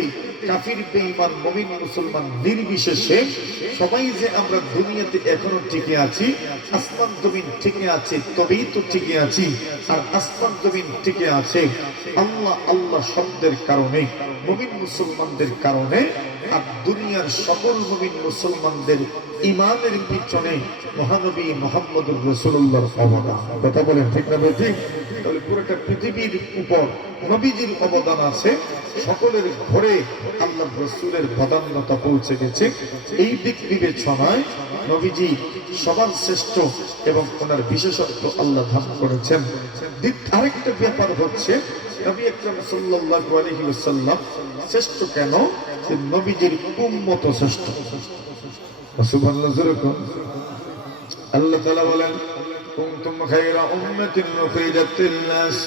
কাফির বেঈমান মুমিন মুসলমান নির্বিশেষে সবাই যে আমরা দুনিয়াতে এখনো টিকে আছি, আসমান জমিন টিকে আছে, তবেই তো টিকে আছি। আর আসমান জমিন টিকে আছে আল্লাহ আল্লাহ শব্দের কারণে, মুমিন মুসলমানদের কারণে। আর দুনিয়ার সকল মুমিন মুসলমানদের ইমানের পিছনে মহানবী মুহাম্মদুর রাসূলুল্লাহর অবদান। কথা বলেন ঠিক না বেঠিক? তাহলে পুরোটা পৃথিবীর উপর নবীজির অবদান আছে। সকলের ঘরে আল্লাহর রাসূলের বদান্যতা পৌঁছে গেছে। এই দিক বিবেচনায় নবীজি সবার শ্রেষ্ঠ এবং ওনার বিশেষত্ব আল্লাহ দান করেছেন। আরেকটা ব্যাপার হচ্ছে, নবী আকরাম সাল্লাল্লাহু আলাইহি ওয়াসাল্লাম শ্রেষ্ঠ কেন? যে নবীজির উম্মত শ্রেষ্ঠ। সুবহানাল্লাহ। আল্লাহ তাআলা বলেন, কুনতুম খায়রা উম্মাতিন উখরিজাত লিন-নাস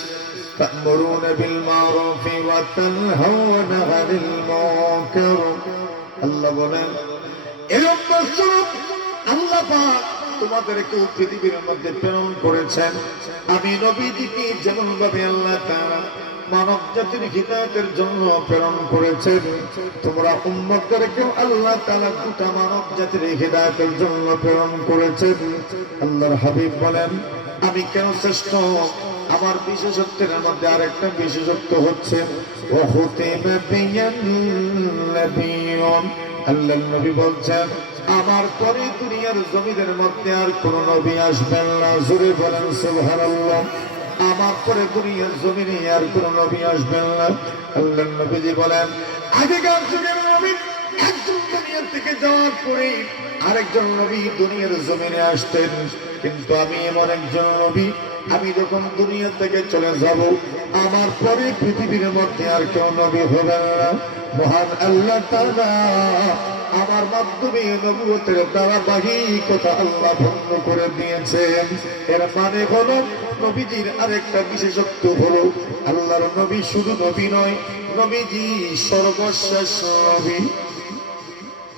তা'মুরুনা বিল মা'রুফি ওয়া তানহাউনা 'আনিল মুনকার। আল্লাহ বলেন, এই উম্মত আল্লাহ পাক তোমাদেরকেও পৃথিবীর মধ্যে প্রেরণ করেছেন। আমি নবীজিকে যেমন ভাবে আল্লাহ তাআলা মানব জাতির হিদায়াতের জন্য প্রেরণ করেছেন, তোমরা উম্মতদেরকেও আল্লাহ তাআলা গোটা মানব জাতির হিদায়াতের জন্য প্রেরণ করেছেন। আল্লাহর হাবিব বলেন, আমি কেন শ্রেষ্ঠ? আমার বিশেষত্বের মধ্যে আরেকটা বিশেষত্ব হচ্ছে আল্লাহর নবী বলছেন, আমার পরে দুনিয়ার জমিনের মধ্যে আর কোন নবী আসবেন না। জোরে বলেন সুবহানাল্লাহ। আমার পরে দুনিয়ার জমিনে আর কোন নবী আসবেন না। আল্লাহর নবীজি বলেন, আগেকার যুগের নবী একজন দুনিয়া থেকে যাওয়ার পরে আরেকজন নবী দুনিয়ার জমিনে আসতেন, কিন্তু আমি এমন একজন নবী, আমি যখন দুনিয়া থেকে চলে যাব, আমার পরে পৃথিবীর মধ্যে আর কেউ নবী হবে না। মহান আল্লাহ তাআলা আমার মাধ্যমে নবুয়তের ধারাবাহিকতা আল্লাহ ভঙ্গ করে দিয়েছেন। এর মানে হলো নবীজির আরেকটা বিশেষত্ব হলো আল্লাহর নবী শুধু নবী নয়, নবীজি সর্বশেষ নবী।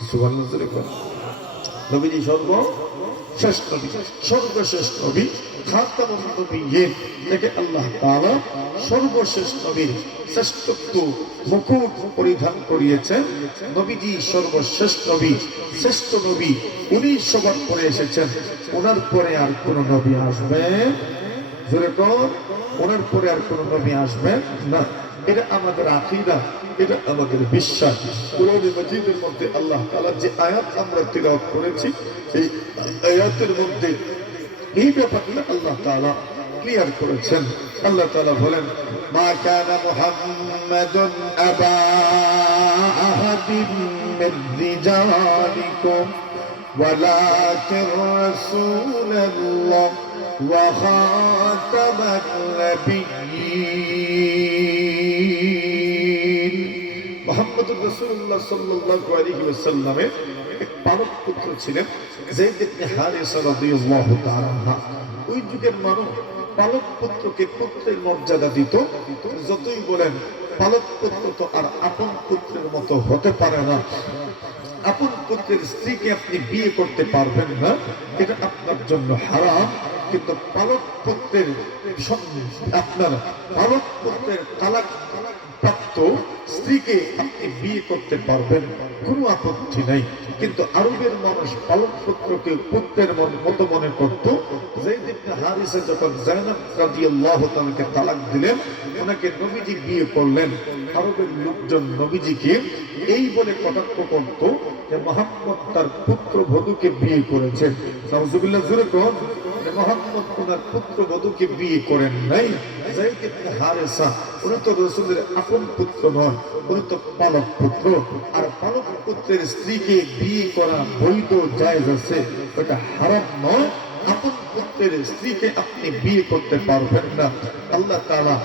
সুবহানাল্লাহ। নবীজি সর্বশেষ নবী, সর্বশেষ নবী, খাতামুন নবিয়্যিন। দেখে আল্লাহ তাআলা সর্বশেষ নবীর শ্রেষ্ঠত্ব মুকুট পরিধান করিয়েছেন। নবীজি সর্বশেষ নবী, শ্রেষ্ঠ নবী, উনি সবার পরে এসেছেন। ওনার পরে আর কোন নবী আসবে জোরে কোন, ওনার পরে আর কোন নবী আসবে না। এটা আমাদের আকীদা, এটা আমাদের বিশ্বাস। কোরআন মাজিদের মধ্যে আল্লাহ তাআলা যে আয়াত আমরা তিলাওয়াত করেছি, এই আয়াতের মধ্যে এই ব্যাপারটা আল্লাহ তাআলা ক্লিয়ার করেছেন। আল্লাহ তাআলা বলেন, মা কানা মুহাম্মাদুন আবা আহাদিন মির রিজালিকুম ওয়ালাকিন রাসূলুল্লাহ ওয়া খাতামান নাবিয়্যিন। মুহাম্মদুর রাসূলুল্লাহ সাল্লাল্লাহু আলাইহি ওয়াসাল্লামের এক পালক পুত্র ছিলেন যায়েদ ইবনে হারিসা রাদিয়াল্লাহু তাআলা। ওই যুগের মানুষ পালক পুত্রকে পুত্রের মর্যাদা দিত। যতই বলেন পালক পুত্র তো আর আপন পুত্রের মতো হতে পারে না। আপন পুত্রের স্ত্রীকে আপনি বিয়ে করতে পারবেন না, এটা আপনার জন্য হারাম। কিন্তু পালক পুত্রের আপনার পালক পুত্রের তালাক প্রাপ্ত স্ত্রীকে আপনি বিয়ে করতে পারবেন, কোনো আপত্তি নাই। কিন্তু আরবের মানুষ পালক পুত্রকে পুত্রের মতো মনে করত। যায়েদ ইবনে হারিসা যখন যায়েনব রাদিয়াল্লাহু তাআলাকে তালাক দিলেন, ওনাকে নবীজি বিয়ে করলেন। আরবের লোকজন নবীজিকে এই বলে কটাক্ষ করত যে মুহাম্মদ তার পুত্র বধূকে বিয়ে করেছেন। নাউজুবিল্লাহ, জোরে কোন। মুহাম্মদ ওনার পুত্র বধূকে বিয়ে করেন নাই। যায়েদ ইবনে হারিসা উনি তো রাসূলের আপন পুত্র নয়, উনি তো পালক পুত্র। আর পালক পুত্রের স্ত্রীকে বিয়ে করা বৈধ, জায়েজ আছে, এটা হারাম নয়। আপন পুত্রের স্ত্রীকে আপনি বিয়ে করতে পারবেন না। আল্লাহ তাআলা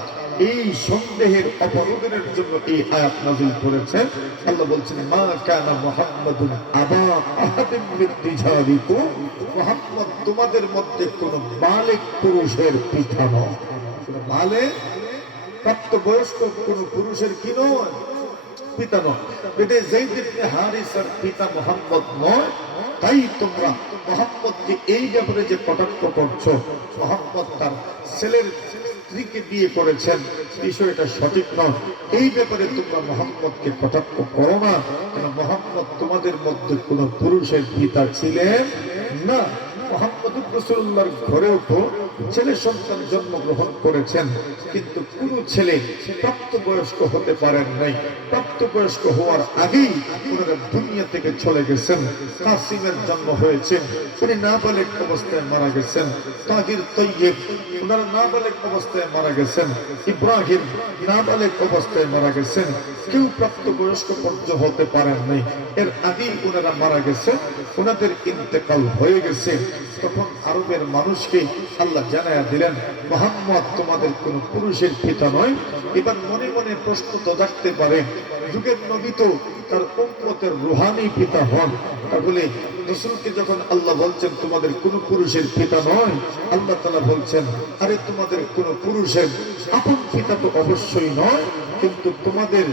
এই সন্দেহের অপরোধের জন্য এই আয়াত নাযিল করেছেন। আল্লাহ বলছেন, মা কানা মুহাম্মাদুন আবা আহাদিন মির রিজালিকুম, মুহাম্মদ তোমাদের মধ্যে কোন বালিগ পুরুষের পিতা নয়। বালিগ প্রাপ্তবয়স্ক কোন পুরুষের কি নয়, পিতা নয়। এটা যায়েদ ইবনে হারিসার পিতা মুহাম্মদ নয়। তাই তোমরা মুহাম্মদকে এই ব্যাপারে যে কটাক্ষ করছো, মুহাম্মদ তার ছেলের স্ত্রীকে বিয়ে করেছেন, বিষয়টা সঠিক নয়। এই ব্যাপারে তোমরা মুহাম্মদকে কটাক্ষ করো না, কেন মুহাম্মদ তোমাদের মধ্যে কোন পুরুষের পিতা ছিলেন না। মুহাম্মদুর রাসূলুল্লাহর ঘরেও তো ছেলে সন্তান জন্মগ্রহণ করেছেন, কিন্তু কোন ছেলে প্রাপ্তবয়স্ক হতে পারেন নাই। প্রাপ্তবয়স্ক হওয়ার আগেই ওনারা দুনিয়া থেকে চলে গেছেন। কাসিমের জন্ম হয়েছে, উনি নাবালেগ অবস্থায় মারা গেছেন। তাহির, তৈয়ব ওনারা নাবালেগ অবস্থায় মারা গেছেন। ইব্রাহিম নাবালেগ অবস্থায় মারা গেছেন। কেউ প্রাপ্তবয়স্ক পর্যন্ত হতে পারেন নাই, এর আগেই ওনারা মারা গেছেন, ওনাদের ইন্তেকাল হয়ে গেছে। তখন আরবের মানুষকে আল্লাহ জানায়া দিলেন, মুহাম্মদ তোমাদের কোন পুরুষের পিতা নয়। এবার মনে মনে প্রশ্ন তো জাগতে পারে, যুগের নবী তো তার উম্মতের রূহানি পিতা হন, তাহলে রাসূলকে যখন আল্লাহ বলছেন তোমাদের কোন পুরুষের পিতা নয়, আল্লাহ তাআলা বলছেন, আরে তোমাদের কোন পুরুষের আপন পিতা তো অবশ্যই নয়। কিন্তু তোমাদের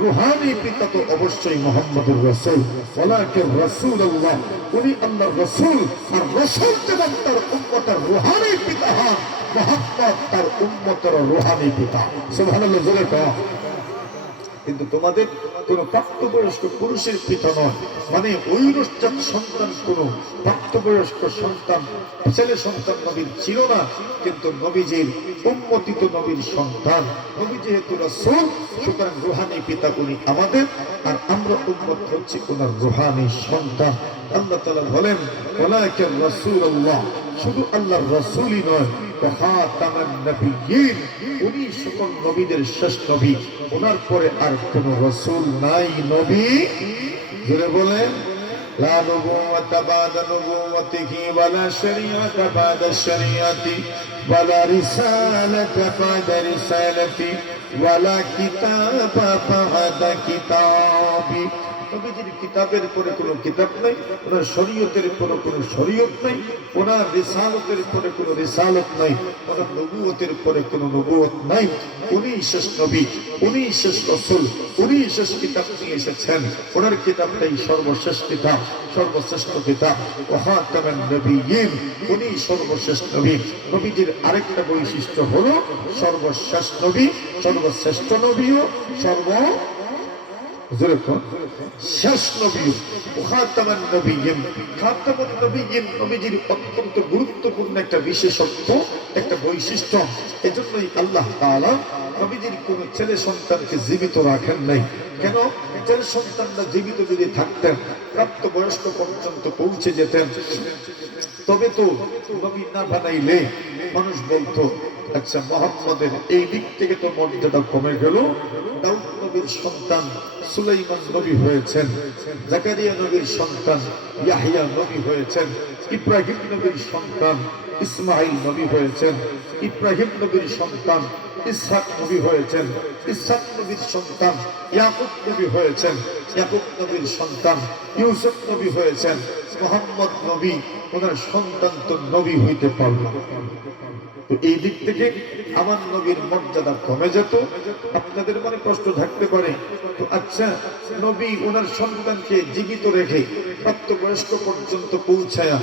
রুহানি পিতা তো অবশ্যই মুহাম্মদুর রাসূল, ওয়ালাকিন রাসূলুল্লাহ, উনি আল্লাহর রাসূল। আর রাসূল যেমন তার উম্মতের রুহানি পিতা হন, মুহাম্মদ তার উম্মতের রুহানি পিতা। সুবহানাল্লাহ জোরে কও। কিন্তু তোমাদের কোন প্রাপ্তবয়স্ক পুরুষের পিতা নয়, মানে ওই রসজাত সন্তান কোন প্রাপ্তবয়স্ক সন্তান ছেলে সন্তান নবীর ছিল না, কিন্তু নবীজির উম্মতিত নবীর সন্তান। নবী যেহেতু রাসূল, সুতরাং রুহানি পিতা উনি আমাদের, আর আমরা উম্মত হচ্ছে ওনার রুহানি সন্তান। আল্লাহ তাআলা বলেন ওয়ালাকিন রাসূলুল্লাহ, শুধু আল্লাহর রাসূলই নয়, খাতামান নবিয়্যিন, উনি সকল নবীদের শেষ নবী। ওনার পরে আর কোন রাসূল নাই, নবী। জোরে বলেন লা নবুওয়াতা বাদা নবুওয়াতিহি ওয়ালা শরীআতা বাদা শরীআতি ওয়ালা রিসালাতা বাদা রিসালাতি ওয়ালা কিতাবা বাদা কিতাবি। নবীজির কিতাবের পরে কোনো কিতাব নাই, ওনার শরীয়তের পরে কোনো শরীয়ত নাই, ওনার রিসালতের পরে কোনো রিসালত নাই, ওনার নবুয়তের পরে কোনো নবুয়ত নাই। উনি শেষ নবী, উনি শেষ রাসূল, উনি শেষ কিতাব নিয়ে এসেছেন। ওনার কিতাবটাই সর্বশেষ কিতাব, সর্বশ্রেষ্ঠ কিতাব। খাতামান নবিয়্যিন, উনি সর্বশেষ নবী। নবীজির আরেকটা বৈশিষ্ট্য হলো সর্বশেষ নবী, সর্বশ্রেষ্ঠ নবীও শেষ নবী। খাতামান নবিয়্যিন, খাতামান নবিয়্যিন নবীজির অত্যন্ত গুরুত্বপূর্ণ একটা বিশেষত্ব, একটা বৈশিষ্ট্য। এজন্যই আল্লাহ তাআলা নবীজির কোন ছেলে সন্তানকে জীবিত রাখেন নাই। কেন? ছেলে সন্তানরা জীবিত যদি থাকতেন, প্রাপ্তবয়স্ক পর্যন্ত পৌঁছে যেতেন, তবে তো নবী না বানাইলে মানুষ বলতো আচ্ছা মুহাম্মদের এই দিক থেকে তো মর্যাদা কমে গেল। দাউদ নবীর সন্তান সুলাইমান নবী হয়েছেন, জাকারিয়া নবীর সন্তান ইয়াহইয়া নবী হয়েছেন, ইব্রাহিম নবীর সন্তান ইসমাঈল নবী হয়েছেন, ইব্রাহিম নবীর সন্তান ইসহাক নবী হয়েছেন, ইসহাক নবীর সন্তান ইয়াকুব নবী হয়েছেন, ইয়াকুব নবীর সন্তান ইউসুফ নবী হয়েছেন। মুহাম্মদ নবী, ওনার সন্তান তো নবী হইতে পারল। তো এই দিক থেকে আমার নবীর মর্যাদা কমে যেত। আপনাদের মনে প্রশ্ন থাকতে পারে, তো আচ্ছা নবী ওনার সন্তানকে জীবিত রেখে প্রাপ্তবয়স্ক পর্যন্ত পৌঁছায়া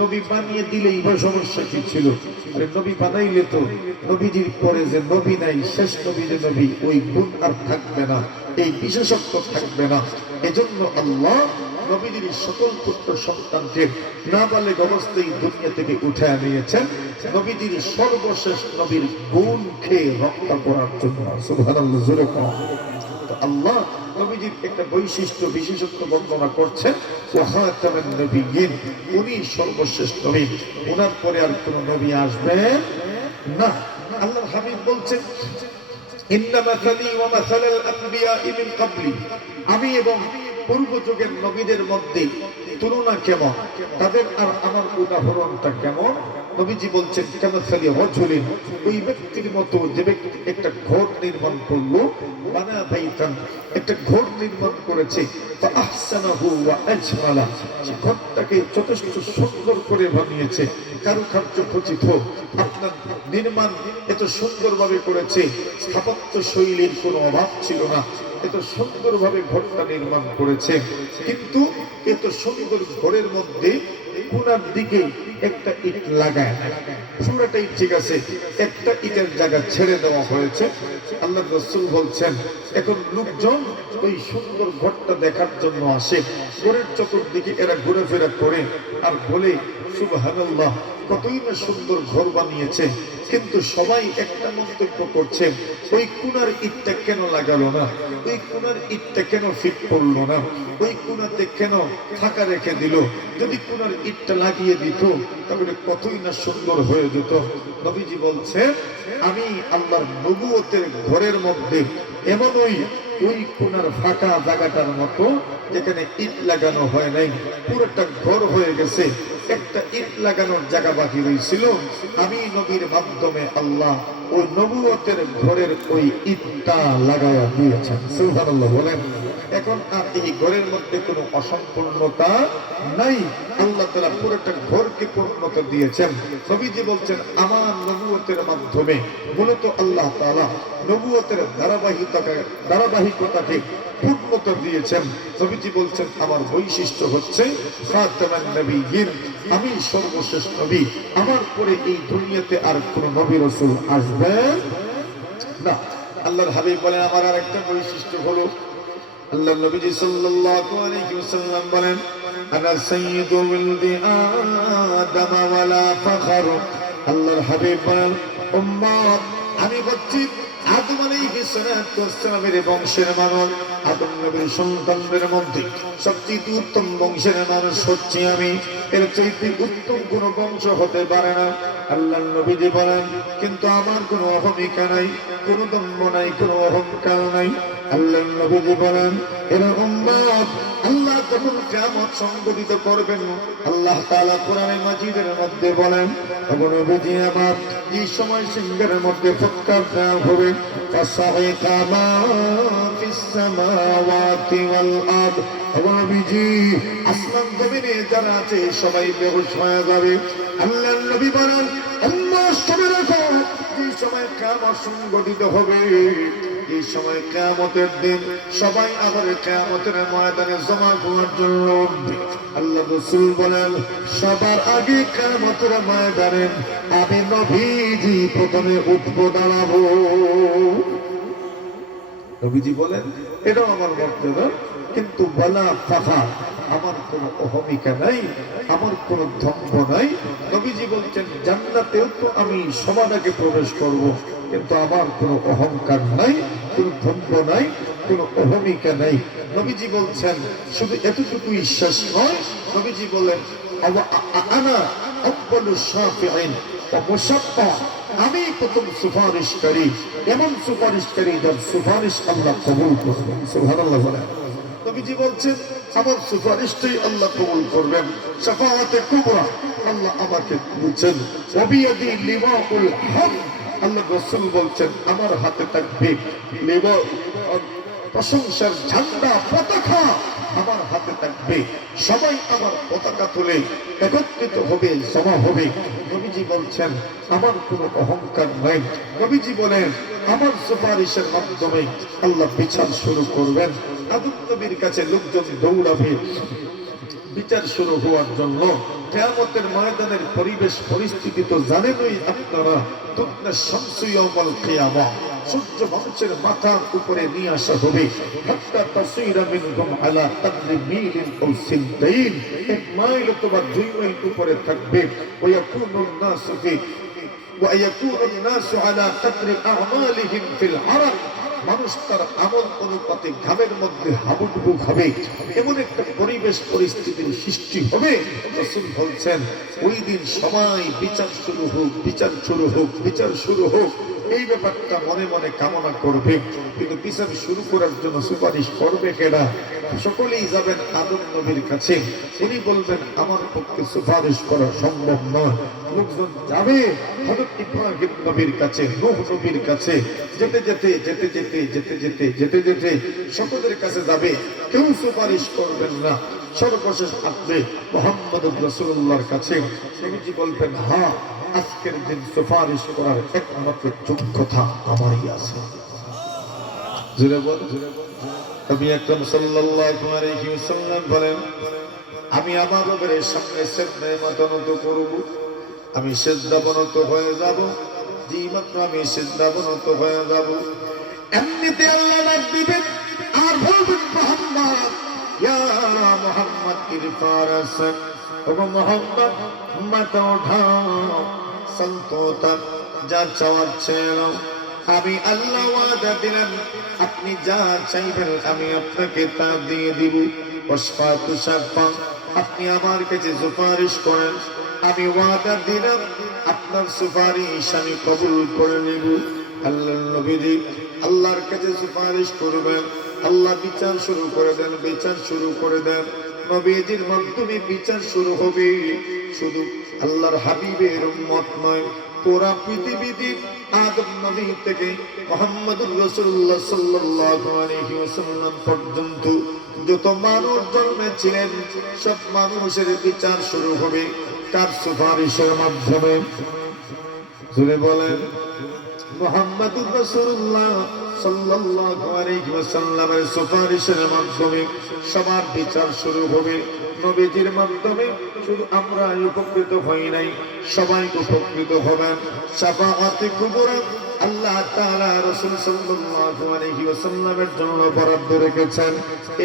নবী বানিয়ে দিলেই বা সমস্যা কি ছিল? আরে নবী বানাইলে তো নবীজির পরে যে নবী নাই, শেষ নবী যে নবী, ওই গুণ আর থাকবে না, এই বিশেষত্ব থাকবে না। এজন্য আল্লাহ নবীজির সকল পুত্র সন্তানকে নাবালেগ অবস্থায় দুনিয়া থেকে উঠে নিয়েছেন নবীজির সর্বশেষ নবীর গুণ খেয়ে রক্ষা করার জন্য। সুবহানাল্লাহ জোরে কও। আল্লাহ নবীজির একটা বৈশিষ্ট্য বিশেষত্ব বর্ণনা করছেন, খাতামান নবিয়্যিন, উনি সর্বশেষ নবী, ওনার পরে আর কোন নবী আসবে না। আল্লাহর হাবিব বলছেন ইন্না মাসালি ওয়া মাসালাল আমবিয়া'i মিন ক্বাবলি, আমি এবং পূর্ব যুগের নবীদের মধ্যে তুলনা কেমন, তাদের আর আমার উদাহরণটা কেমন? নবীজি বলছেন কামাসালি রাজুলিন, ওই ব্যক্তির মতো যে ব্যক্তি একটা ঘর নির্মাণ করলো, বানা বাইতান, একটা ঘর নির্মাণ করেছে, ফাআহসানাহু ওয়া আজমালা, সে ঘরটাকে যথেষ্ট সুন্দর করে বানিয়েছে, কারুকার্য খচিত, আপনার নির্মাণ এত সুন্দরভাবে করেছে, স্থাপত্য শৈলীর কোনো অভাব ছিল না, এত সুন্দরভাবে ঘরটা নির্মাণ করেছে। কিন্তু এত সুন্দর ঘরের মধ্যে কোনার দিকে একটা ইট লাগায় না, পুরোটাই ঠিক আছে, একটা ইটের জায়গা ছেড়ে দেওয়া হয়েছে। আল্লাহ রাসূল বলছেন এখন লোকজন ওই সুন্দর ঘরটা দেখার জন্য আসে, ঘরের চতুর্দিকে এরা ঘুরেফেরা করে আর বলে সুবহানাল্লাহ, কতই না সুন্দর ঘর বানিয়েছে। কিন্তু সবাই একটা মন্তব্য করছে, ওই কোনার ইটটা কেন লাগালো না, ওই কোনার ইটটা কেন ফিট করলো না, ওই কোনাতে কেন ফাঁকা রেখে দিল? যদি কোনার ইটটা লাগিয়ে দিত তাহলে কতই না সুন্দর হয়ে যেত। নবীজি বলছেন আমি আল্লাহর নবুয়তের ঘরের মধ্যে এমন ওই কোনার ফাঁকা জায়গাটার মতো যেখানে ইট লাগানো হয় নাই, পুরোটা ঘর হয়ে গেছে, একটা ইট লাগানোর জায়গা বাকি রয়েছিল, আমি নবীর মাধ্যমে আল্লাহ ওই নবুয়তের ঘরের ওই ইটটা লাগায়া দিয়েছেন। সুবহানাল্লাহ বলেন। এখন আর এই ঘরের মধ্যে কোনো অসম্পূর্ণতা নাই। আল্লাহ তাআলা পুরোটা ঘরকে পূর্ণতা দিয়েছেন। নবীজি বলছেন আমার নবুয়তের মাধ্যমে মূলত আল্লাহ তাআলা নবুয়তের ধারাবাহিকতাকে পূর্ণতা দিয়েছেন। নবীজি বলছেন আমার বৈশিষ্ট্য হচ্ছে খাতামান নবিয়্যিন, আমি সর্বশেষ নবী, আমার পরে এই দুনিয়াতে আর কোন নবী রাসূল আসবে না। আল্লাহর হাবিব বলেন আমার আরেকটা বৈশিষ্ট্য হলো, আল্লাহর নবীজি সাল্লাল্লাহু আলাইহি ওয়াসাল্লাম বলেন আনা সাইয়্যিদু ওয়ালদি আদম ওয়ালা ফখর। আল্লাহর হাবিব বলেন উম্মত আমি হচ্ছি আদম আলাইহিস সালাতু ওয়াস সালামের বংশের মানুষ, আদম নবীর সন্তানদের মধ্যে সবচেয়ে উত্তম বংশের মানুষ হচ্ছি আমি, এর চাইতে উত্তম কোন বংশ হতে পারে না। আল্লাহর নবীজি বলেন কিন্তু আমার কোনো অহমিকা নাই, কোনো দম্ভ নাই, কোনো অহংকার নাই। আল্লাহর নবীজি বলেন এর উম্মত আল্লাহ যখন কিয়ামত সংঘটিত করবেন আল্লাহ তাআলা কোরআনে মাজিদের মধ্যে বলেন ওগো নবীজি আমার এই সময় সিংহের মধ্যে ফুৎকার দেওয়া হবে ফাসাইকা মা ফিস সামাওয়াতি ওয়াল আরদ। ওগো নবীজি আসমান জমিনে যারা আছে সবাই বেহুশ হয়ে যাবে। আল্লাহর নবী বলেন উম্মত শুনে রাখো এই সময় কিয়ামত সংঘটিত হবে, এই সময় কিয়ামতের দিন সবাই আবার কিয়ামতের ময়দানে জমা হওয়ার জন্য আল্লাহ রাসূল বলেন সবার আগে কিয়ামতের ময়দানে আমি নবীজি প্রথমে উঠবো, দাঁড়াবো। নবীজি বলেন এটাও আমার মর্যাদা, কিন্তু বলা কথা আমার কোনো অহমিকা নাই, আমার কোনো দম্ভ নাই। নবীজি বলছেন জান্নাতেও তো আমি সবার আগে প্রবেশ করব, কিন্তু আমার কোনো অহংকার নাই, কোনো দম্ভ নাই, কোনো অহমিকা নাই। নবীজি বলছেন শুধু এতটুকুই শেষ নয়, নবীজি বলেন আনা আউয়ালুশ শাফিঈন ওয়া মুশাফফা, আমি প্রথম সুপারিশকারী, এমন সুপারিশকারী যার সুপারিশ আল্লাহ কবুল করবেন। সুবহানাল্লাহ বলেন। নবীজি বলছেন আমার সুপারিশটাই আল্লাহ কবুল করবেন। শাফাআতে কুবরা আল্লাহ আমাকে বলছেন ওয়াবিয়াদি লিওয়াউল হক। আল্লাহ রাসূল বলছেন আমার হাতে থাকবে লিওয়া, প্রশংসার ঝান্ডা, পতাকা আমার হাতে থাকবে, সবাই আমার পতাকা তুলে একত্রিত হবে, জমা হবে। নবীজি বলছেন আমার কোনো অহংকার নাই। নবীজি বলেন আমার সুপারিশের মাধ্যমে আল্লাহ বিচার শুরু করবেন। আদম নবীর কাছে লোকজন দৌড়াবে বিচার শুরু হওয়ার জন্য। কিয়ামতের ময়দানের পরিবেশ পরিস্থিতি তো জানেনই আপনারা, তুতনা শামসু ইয়াউমাল কিয়ামা, সূর্য মানুষের মাথার উপরে নিয়ে আসা হবে। হাত্তা তাসীরা মিনহুম আলা কাদরি মিলিন আও সিনতাইন, 1 মাইল অথবা 2 মাইল উপরে থাকবে। ওয়া ইয়াকুনুন নাসু ফি ওয়া ইয়াকুনুন নাসু আলা কাদরি আ'মালিহিম ফিল আরাক, মানুষ তার আমল অনুপাতে ঘামের মধ্যে হাবুডুবু খাবে, এমন একটা পরিবেশ পরিস্থিতির সৃষ্টি হবে। রাসূল বলছেন ওই দিন সবাই বিচার শুরু হোক, বিচার শুরু হোক, বিচার শুরু হোক, এই ব্যাপারটা মনে মনে কামনা করবে। কিন্তু বিচার শুরু করার জন্য সুপারিশ করবে কেডা? সকলেই যাবেন আদম নবীর কাছে, উনি বলবেন আমার পক্ষে সুপারিশ করা সম্ভব নয়। লোকজন যাবে হযরত ইব্রাহিম নবীর কাছে, নূহ নবীর কাছে, যেতে যেতে যেতে যেতে যেতে যেতে যেতে যেতে সকলের কাছে যাবে, কেউ সুপারিশ করবেন না। সর্বশেষ আসবে মুহাম্মদুর রাসূলুল্লাহর কাছে। নবীজি বলবেন হ্যাঁ আজকের দিন সুপারিশ করার একমাত্র যোগ্যতা আমারই আছে। জোরে বল। নবী আকরাম সাল্লাল্লাহু আলাইহি ওয়াসাল্লাম বলেন আমি আমার রবের সামনে সিজদায় মাথা নত করব, আমি সিজদাবনত হয়ে যাব। যেই মাত্র আমি সিজদাবনত হয়ে যাব এমনিতে আল্লাহ ডাক দিবেন আর বলবেন মুহাম্মদ, ইয়া মুহাম্মদ ইরফা রাসাক, ওগো মুহাম্মদ মাথা উঠাও, সন্তোতা যা চাওয়ার চেয়ে আমি আল্লাহ ওয়াদা দিলাম আপনি যা চাইবেন আমি আপনাকে তা দিয়ে দিব। ওয়াসফাতু শাফা, আপনি আমার কাছে সুপারিশ করেন, আমি ওয়াদা দিলাম আপনার সুপারিশ আমি কবুল করে নেব। আল্লাহর নবীজি আল্লাহর কাছে সুপারিশ করবেন, আল্লাহ বিচার শুরু করে দেন, বিচার শুরু করে দেন। নবীজির মাধ্যমে বিচার শুরু হবে। শুধু আল্লাহর হাবিবের উম্মত নয়, পুরা পৃথিবীতে আদম নবী থেকে মুহাম্মদুর রাসূলুল্লাহ সাল্লাল্লাহু আলাইহি ওয়াসাল্লাম পর্যন্ত যত মানুষ জন্মেছিলেন সব মানুষের বিচার শুরু হবে কার সুপারিশের মাধ্যমে? জুড়ে বলেন মুহাম্মদুর রাসূলুল্লাহ সাল্লাল্লাহু আলাইহি ওয়াসাল্লামের সুপারিশের মাধ্যমে সবার বিচার শুরু হবে। নবীজির মাধ্যমে শুধু আমরা উপকৃত হই নাই, সবাই উপকৃত হবেন। শাফাআতে কুবরা আল্লাহ তাআলা রাসূল সাল্লাল্লাহু আলাইহি ওয়াসাল্লামের জন্য বরাদ্দ রেখেছেন।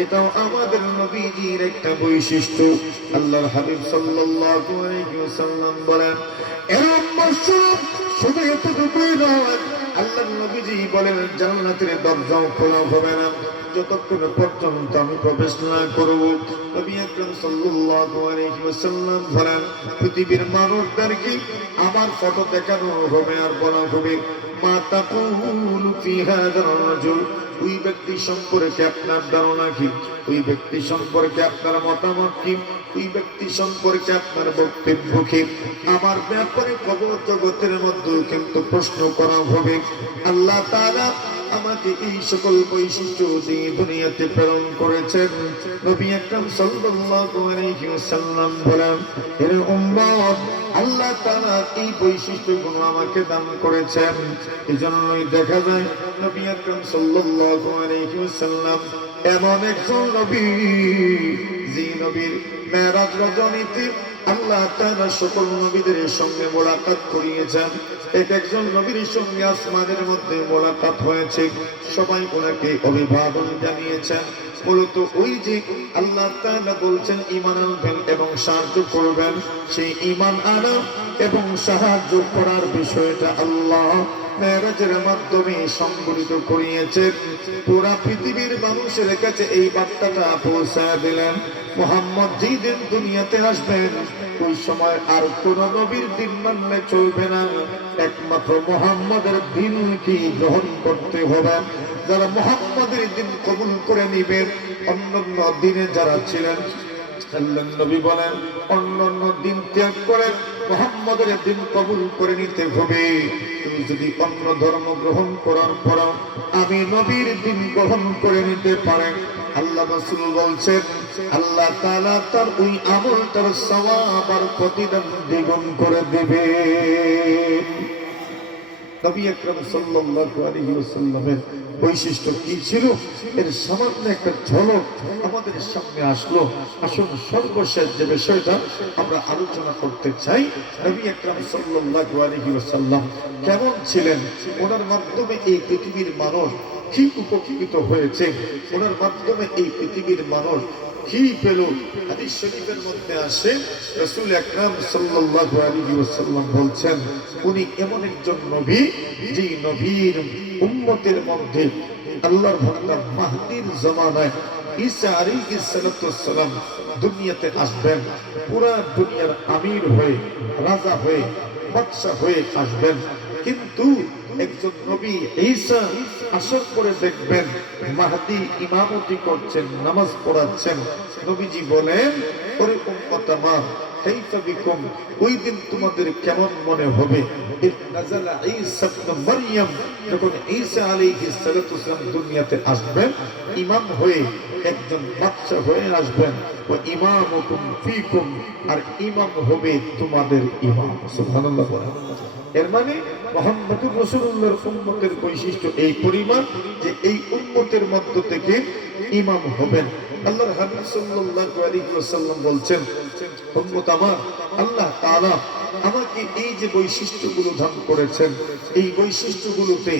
এটাও আমাদের নবীজির একটা বৈশিষ্ট্য। আল্লাহর হাবিব সাল্লাল্লাহু আলাইহি ওয়াসাল্লাম বলেন, এরম মাসুম শুধু এতটুকুই নয়, আল্লাহর নবীজি বলেন জান্নাতের দরজাও খোলা হবে না যতক্ষণ পর্যন্ত আমি প্রবেশ না করব। নবী আকরাম সাল্লাল্লাহু আলাইহি ওয়াসাল্লাম বলেন পৃথিবীর মানুষদেরকে আমার ফটো দেখানো হবে আর বলা হবে মা তাকুলু ফি হাযার রাজুল, ওই ব্যক্তি সম্পর্কে আপনার ধারণা কি, ওই ব্যক্তি সম্পর্কে আপনার মতামত কি, ওই ব্যক্তি সম্পর্কে আপনার বক্তব্য কি। আমার ব্যাপারে কবর জগতের মধ্যে কিন্তু প্রশ্ন করা হবে। আল্লাহ তাআলা আমাকে এই সকল বৈশিষ্ট্য দিয়ে দুনিয়াতে প্রেরণ করেছেন। নবী আকরাম সাল্লাল্লাহু আলাইহি ওয়াসাল্লাম বলেন, হে উম্মত, আল্লাহ তাআলা এই বৈশিষ্ট্যগুলো আমাকে দান করেছেন। এজন্যই দেখা যায় নবী আকরাম সাল্লাল্লাহু আলাইহি ওয়াসাল্লাম এমন একজন নবী, যে নবীর মেরাজ রজনীতে আল্লাহ তাআলা সকল নবীদের সঙ্গে মোলাকাত করিয়েছেন। এক একজন নবীর সঙ্গে আসমানের মধ্যে মোলাকাত হয়েছে, সবাই ওনাকে অভিবাদন জানিয়েছেন। মূলত ওই যে আল্লাহ তাআলা বলছেন ঈমান আনবেন এবং সাহায্য করবেন, সেই ঈমান আনা এবং সাহায্য করার বিষয়টা আল্লাহ মেরাজের মাধ্যমে সংগঠিত করিয়েছেন। পুরা পৃথিবীর মানুষের কাছে এই বার্তাটা পৌঁছায় দিলেন। মুহাম্মদ যেই দিন দুনিয়াতে আসবেন ওই সময় আর কোন নবীর দিন মানলে চলবে না, একমাত্র মুহাম্মাদের দিন কি গ্রহণ করতে হবে। যারা মুহাম্মাদের দিন কবুল করে নিবেন, অন্যান্য দিনে যারা ছিলেন আল্লাহর নবী বলেন অন্যান্য দিন ত্যাগ করে মুহাম্মাদের দিন কবুল করে নিতে হবে। তুমি যদি অন্য ধর্ম গ্রহণ করার পর আমি নবীর দিন গ্রহণ করে নিতে পারেন, আল্লাহ রাসূল বলছেন আল্লাহ তাআলা তার ওই আমলটার সওয়াব আর প্রতিদান দ্বিগুণ করে দেবে। নবী আকরাম সাল্লাল্লাহু আলাইহি ওয়াসাল্লামের বৈশিষ্ট্য কি ছিল এর সামান্য একটা ঝলক আমাদের সামনে আসলো। আসুন সর্বশেষ যে বিষয়টা আমরা আলোচনা করতে চাই, নবী আকরাম সাল্লাল্লাহু আলাইহি ওয়াসাল্লাম কেমন ছিলেন, ওনার মাধ্যমে এই পৃথিবীর মানুষ কি উপকৃত হয়েছে, ওনার মাধ্যমে এই পৃথিবীর মানুষ কি পেল। হাদিস শরীফের মধ্যে আসে রাসূল আকরাম সাল্লাল্লাহু আলাইহি ওয়াসাল্লাম বলছেন উনি এমন একজন নবী যে নবীর উম্মতের মধ্যে আল্লাহর বান্দা মাহদির জামানায় ঈসা আলাইহিস সালাম দুনিয়াতে আসবেন, পুরা দুনিয়ার আমির হয়ে, রাজা হয়ে, বাদশা হয়ে আসবেন। কিন্তু একজন নবী ঈসা আসার পরে দেখবেন মাহদি ইমামতি করছেন, নামাজ পড়াচ্ছেন। নবীজি বলেন ওরে উম্মত আমার কাইফা বিকুম, ওই দিন তোমাদের কেমন মনে হবে। নাযালা ঈসা ইবনে মারইয়াম, যখন ঈসা আলাইহিস সালাম দুনিয়াতে আসবেন ইমাম হয়ে, একজন বাদশা হয়ে আসবেন। ও ইমামুকুম ফীকুম, আর ইমাম হবে তোমাদের ইমাম। সুবহানাল্লাহ। এর মানে মুহাম্মদুর রাসূলুল্লাহর উম্মতের বৈশিষ্ট্য এই পরিমাণ যে এই উম্মতের মধ্য থেকে ইমাম হবেন। আল্লাহর হাবিব সাল্লাল্লাহু আলাইহি ওয়াসাল্লাম বলছেন উম্মত আমার, আল্লাহ তাআলা আমাকে এই যে বৈশিষ্ট্যগুলো দান করেছেন, এই বৈশিষ্ট্যগুলোতে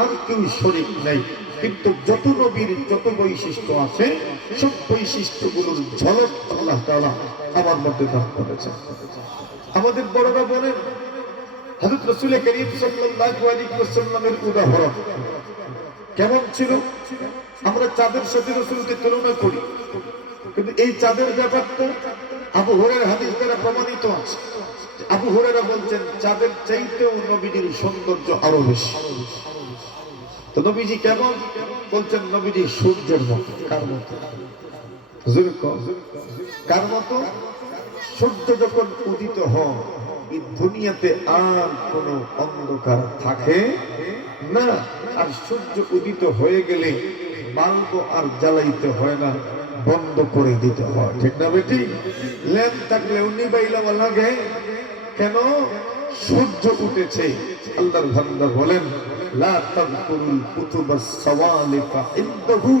আর কেউ শরীক নাই, কিন্তু যত নবীর যত বৈশিষ্ট্য আছে সব বৈশিষ্ট্যগুলোর ঝলক আল্লাহ তাআলা আমার মধ্যে দান করেছেন। আমাদের বড়রা বলেন হযরত রাসূল করিম সাল্লাল্লাহু আলাইহি ওয়াসাল্লামের উদাহরণ কেমন ছিল। আমরা চাঁদের সাথে রাসূলকে তুলনা করি, কিন্তু এই চাঁদের ব্যাপারটা আবু হুরায়রা হাদিস দ্বারা প্রমাণিত আছে। আবু হুরায়রা বলছেন চাঁদের চাইতেও নবীজির সৌন্দর্য আরো বেশি। তো নবীজি কেমন বলছেন? নবীজি সূর্যের মতো। কার মতো? কার মতো? সূর্য যখন উদিত হয় এই দুনিয়াতে আর কোনো অন্ধকার থাকে না। আর সূর্য উদিত হয়ে গেলে বাল্ব আর জ্বালাইতে হয় না, বন্ধ করে দিতে হয়, ঠিক না বেটি? ল্যাম্প থাকলেও নিবাইলা লাগে কেন? সূর্য উঠেছে। আল্লাহর বান্দা বলেন লা তাযকুরুল কুতুবাস সাওয়ালিফা ইনদাহু,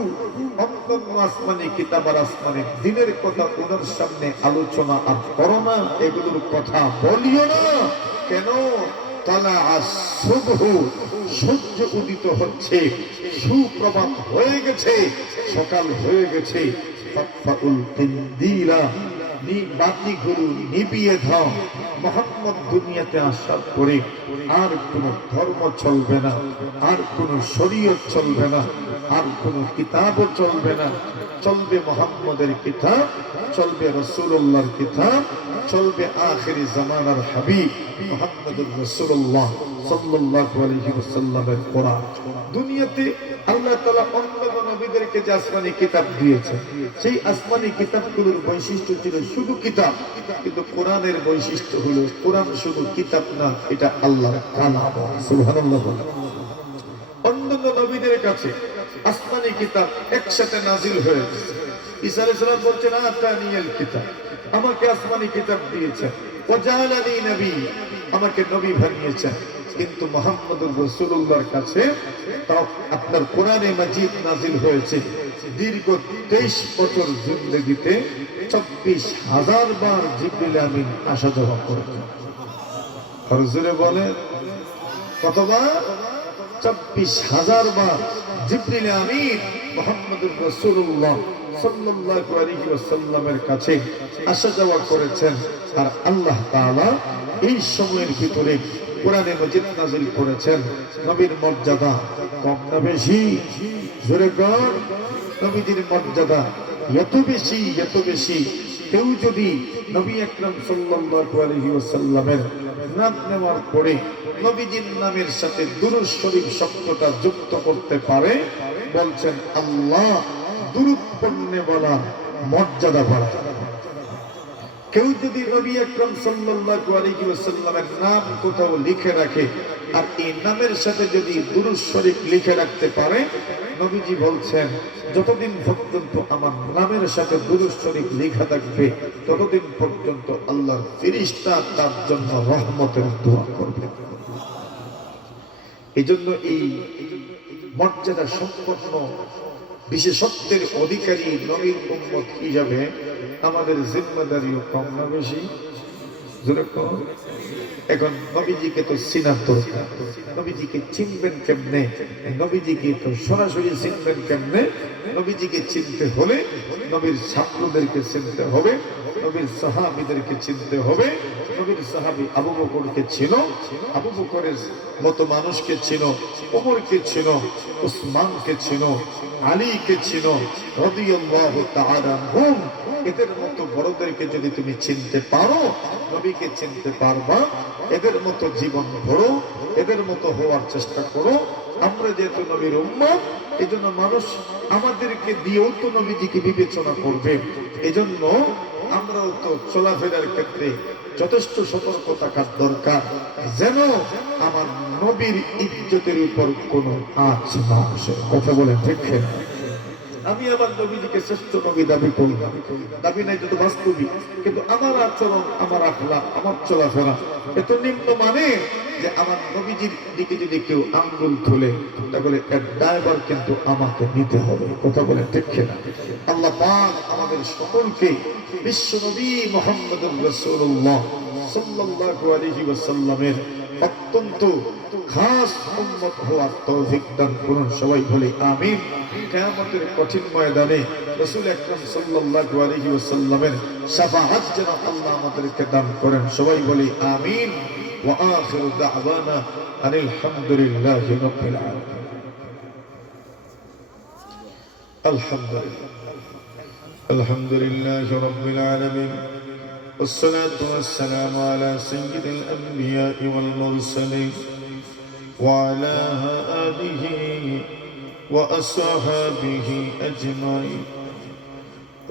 অন্তম আসমানি কিতাব আর আসমানি দিনের কথা ওনার সামনে আলোচনা আর করো না, এগুলোর কথা বলিও না। কেন? তালা আসুবহু, সূর্য উদিত হচ্ছে, সুপ্রভাত হয়ে গেছে, সকাল হয়ে গেছে। ফাতফাউল কিন্দিলা, বাতিগুলো নিভিয়ে দাও। মুহাম্মদ দুনিয়াতে আসার পরে আর কোন ধর্ম চলবে না, আর কোন শরীয়ত চলবে না, আর কোন কিতাবও চলবে না। চলবে মুহাম্মদের কিতাব, চলবে রাসূলুল্লাহর কিতাব, চলবে আখিরি জামানার হাবিব মুহাম্মদুর রাসূলুল্লাহ সাল্লাল্লাহু আলাইহি ওয়াসাল্লামের কোরআন। দুনিয়াতে আল্লাহ তাআলা অন্যান্য নবীদেরকে যে আসমানি কিতাব দিয়েছে, সেই আসমানি কিতাবগুলোর বৈশিষ্ট্য ছিল শুধু কিতাব, কিন্তু কোরআনের বৈশিষ্ট্য হলো কোরআন শুধু কিতাব না, এটা আল্লাহর কালাম। সুবহানাল্লাহ। অন্যান্য নবীদের কাছে আসমানি কিতাব একসাথে নাজিল হয়েছে। ঈসা আলাইহিস সালাম বলছেন আতানিয়াল কিতাব, আমাকে আসমানি কিতাব দিয়েছেন, ওয়াজালানি নবী, আমাকে নবী বানিয়েছেন। কিন্তু মুহাম্মদুর রাসূলুল্লাহর কাছে তাও আপনার কোরআনে মাজিদ নাজিল হয়েছে। দীর্ঘ 23 বছর জিন্দেগিতে 24,000 বার জিবরিল আমিন আসা যাওয়া করেছেন। হুজুরে বলে কতবার? 24,000 বার জিবরিল আমিন মুহাম্মদুর রাসূলুল্লাহ সাল্লাল্লাহু আলাইহি ওয়াসাল্লামের কাছে আসা যাওয়া করেছেন। আর আল্লাহ তাআলা এই সময়ের ভিতরে কোরআনে মাজিদ নাযিল করেছেন। নবীর মর্যাদা কম না বেশি? জোরে কর। নবীজির মর্যাদা এত বেশি, এত বেশি, কেউ যদি নবী আকরাম সাল্লাল্লাহু আলাইহি ওয়াসাল্লামের নাম নেওয়ার পরে নবীজির নামের সাথে দুরূদ শরীফ শব্দটা যুক্ত করতে পারে, বলছেন আল্লাহ দুরূদ পড়নে বলা মর্যাদা বাড়ায়। কেউ যদি নবী আকরাম সাল্লাল্লাহু আলাইহি ওয়াসাল্লামের নাম কোথাও লিখে রাখে, আর এই নামের সাথে যদি দুরূদ শরীফ লিখে রাখতে পারে, নবীজি বলছেন যতদিন পর্যন্ত আমার নামের সাথে দুরূদ শরীফ লেখা থাকবে, ততদিন পর্যন্ত আল্লাহর ফেরেশতা তার জন্য রহমতের দোয়া করবে। এজন্য এই মর্যাদা সম্পন্ন বিশেষত্বের অধিকারী নবীর উম্মত হিসাবে আমাদের জিম্মাদারিও কম না বেশি? এখন নবীজিকে তো চিনার দরকার। নবীজিকে চিনবেন কেমনে? নবীজিকে তো সরাসরি চিনবেন কেমনে? নবীজিকে চিনতে হলে নবীর ছাত্রদেরকে চিনতে হবে, নবীর সাহাবীদেরকে চিনতে হবে। নবীর সাহাবী আবু বকরকে চিনো, আবু বকরের মতো মানুষকে চিনো, ওমরকে চিনো, উসমানকে চিনো, আলীকে চিনো রাদিয়াল্লাহু তাআলা আনহুম। এদের মতো বড়দেরকে যদি তুমি চিনতে পারো, নবীকে চিনতে পারবা। এদের মতো জীবন গড়ো, এদের মতো হওয়ার চেষ্টা করো। আমরা যেহেতু নবীর উম্মত, এজন্য মানুষ আমাদেরকে দিয়েও তো নবীজিকে বিবেচনা করবে। এজন্য আমরাও তো চলাফেরার ক্ষেত্রে যথেষ্ট সতর্ক থাকার দরকার, যেন আমার নবীর ইজ্জতের উপর কোনো আঁচ না আসে। কথা বলেন ঠিক না? আমি আমার নবীজিকে শ্রেষ্ঠ নবী দাবি করি না, দাবি নাই যত বাস্তবিক, কিন্তু আমার আচরণ, আমার আখলাক, আমার চলাফেরা এত নিম্ন মানে যে আমার নবীজির দিকে যদি কেউ আঙ্গুল তুলে, তাহলে এর দায়ভার কিন্তু আমাকে নিতে হবে। কথা বলে ঠিক না? আল্লাহ পাক আমাদের সকলকে বিশ্ব নবী মুহাম্মদুর রাসূলুল্লাহ সাল্লাল্লাহু আলাইহি ওয়াসাল্লামের অত্যন্ত খাস উম্মত হওয়ার তৌফিক দান করুন। সবাই বলে আমিন। কিয়ামতের কঠিন ময়দানে রাসূল আকরাম সাল্লাল্লাহু আলাইহি ওয়াসাল্লামের শাফাআত যেন আল্লাহ আমাদেরকে দান করেন। সবাই বলে আমিন। ওয়া আখিরু দা'ওয়ানা আনিল হামদুলিল্লাহি রাব্বিল আলামিন। আলহামদুলিল্লাহ, আলহামদুলিল্লাহি রাব্বিল আলামিন। والصلاة والسلام على سيد الأنبياء والمرسلين وعلى آله وأصحابه أجمعين.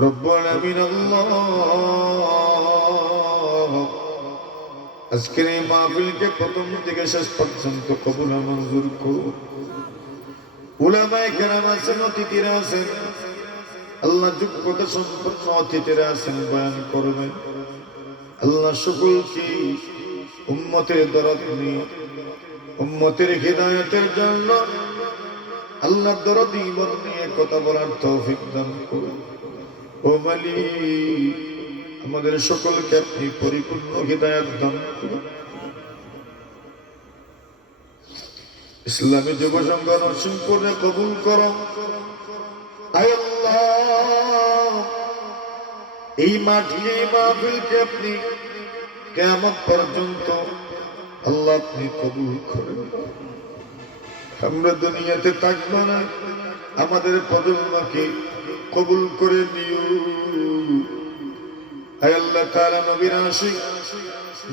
ربنا من الله আজকের এই মাহফিলকে প্রথম থেকে শেষ পর্যন্ত কবুল ও মঞ্জুর করুন। উলামায়ে কেরাম আছেন, অতিথিরা আছেন, আল্লাহ যোগ্যতা সম্পন্ন অতিথিরা আছেন, বয়ান করবেন। আল্লাহ সকলকে উম্মতের দরদ নিয়ে উম্মতের হিদায়াতের জন্য আল্লাহ দরদ ঈমান নিয়ে কথা বলার তৌফিক দান করুন। ও মালিক, আমাদের সকলকে আপনি পরিপূর্ণ হিদায়াত দান করুন। ইসলামী যুব সংঘ নরসিংপুরে কবুল করো। আয় আল্লাহ, এই মাঠকে, এই মাহফিলকে আপনি কিয়ামত পর্যন্ত আল্লাহ আপনি কবুল করেন। আমরা দুনিয়াতে থাকবো না, আমাদের প্রজন্মকে কবুল করে নিও। আয় আল্লাহ তাআলা, নবীর আশিক,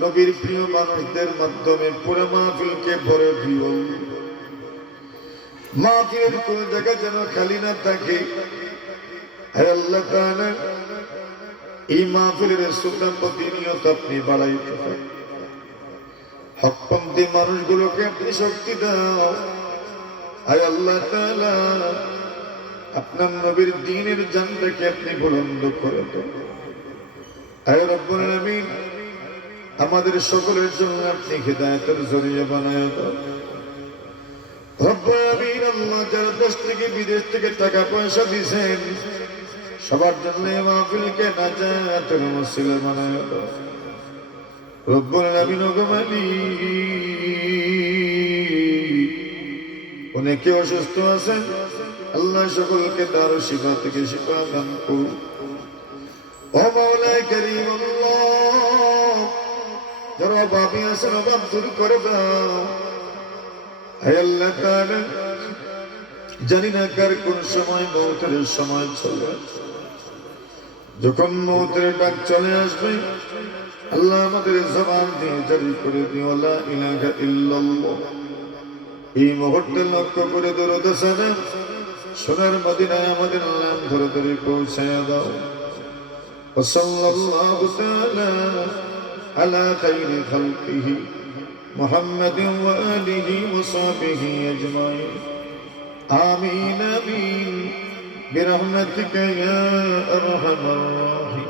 নবীর প্রিয় মানুষদের মাধ্যমে পুরো মাহফিলকে ভরে দিও। মাহফিলের কোন জায়গা যেন খালি না থাকে। আয় আল্লাহ তাআলা, এই মাহফিলের সুলতান প্রতিনিয়ত আপনি বাড়াইতে থাকেন। হকপন্থী মানুষগুলোকে আপনি শক্তি দাও। আয় আল্লাহ তাআলা, আপনার নবীর দ্বীনের জানটাকে আপনি বুলন্দ করে দেন। আয় রব্বুল আলামিন, আমাদের সকলের জন্য আপনি হিদায়াতের জরিয়া বানায় দাও। রব্বুল আলামিন, আল্লাহ যারা দেশ থেকে বিদেশ থেকে টাকা পয়সা দিয়েছেন, সবার জন্য এই মাহফিলকে নাজাতের ওসিলা বানায় দাও। রব্বুল আলামিন, ওগো মালিক, অনেকে অসুস্থ আছেন, আল্লাহ সকলকে দারুল শিফা থেকে শিফা দান করুন। ও মাওলায়ে কারীম, আল্লাহ যারা অভাবী আছেন, অভাব দূর করে দাও। হে আল্লাহ তাআলা, জানি না কার কোন সময় মওতের সময় চলে আসবে। যখন মওতের ডাক চলে আসবে, আল্লাহ আমাদের জবান দিয়ে জারি করে দিও লা ইলাহা ইল্লাল্লাহ। এই মুহূর্তে লক্ষ্য করে দরুদ সালাম সোনার মদিনায় আমাদের নাম ধরে ধরে পৌঁছায় দাও। সাল্লাল্লাহু তাআলা আলা খাইরি খালকিহি মুহাম্মাদিন ওয়া আলিহি ওয়া সাহবিহি আজমাইন। আমিন আমিন বিরহমাতিকা ইয়া আরহামার রাহিম।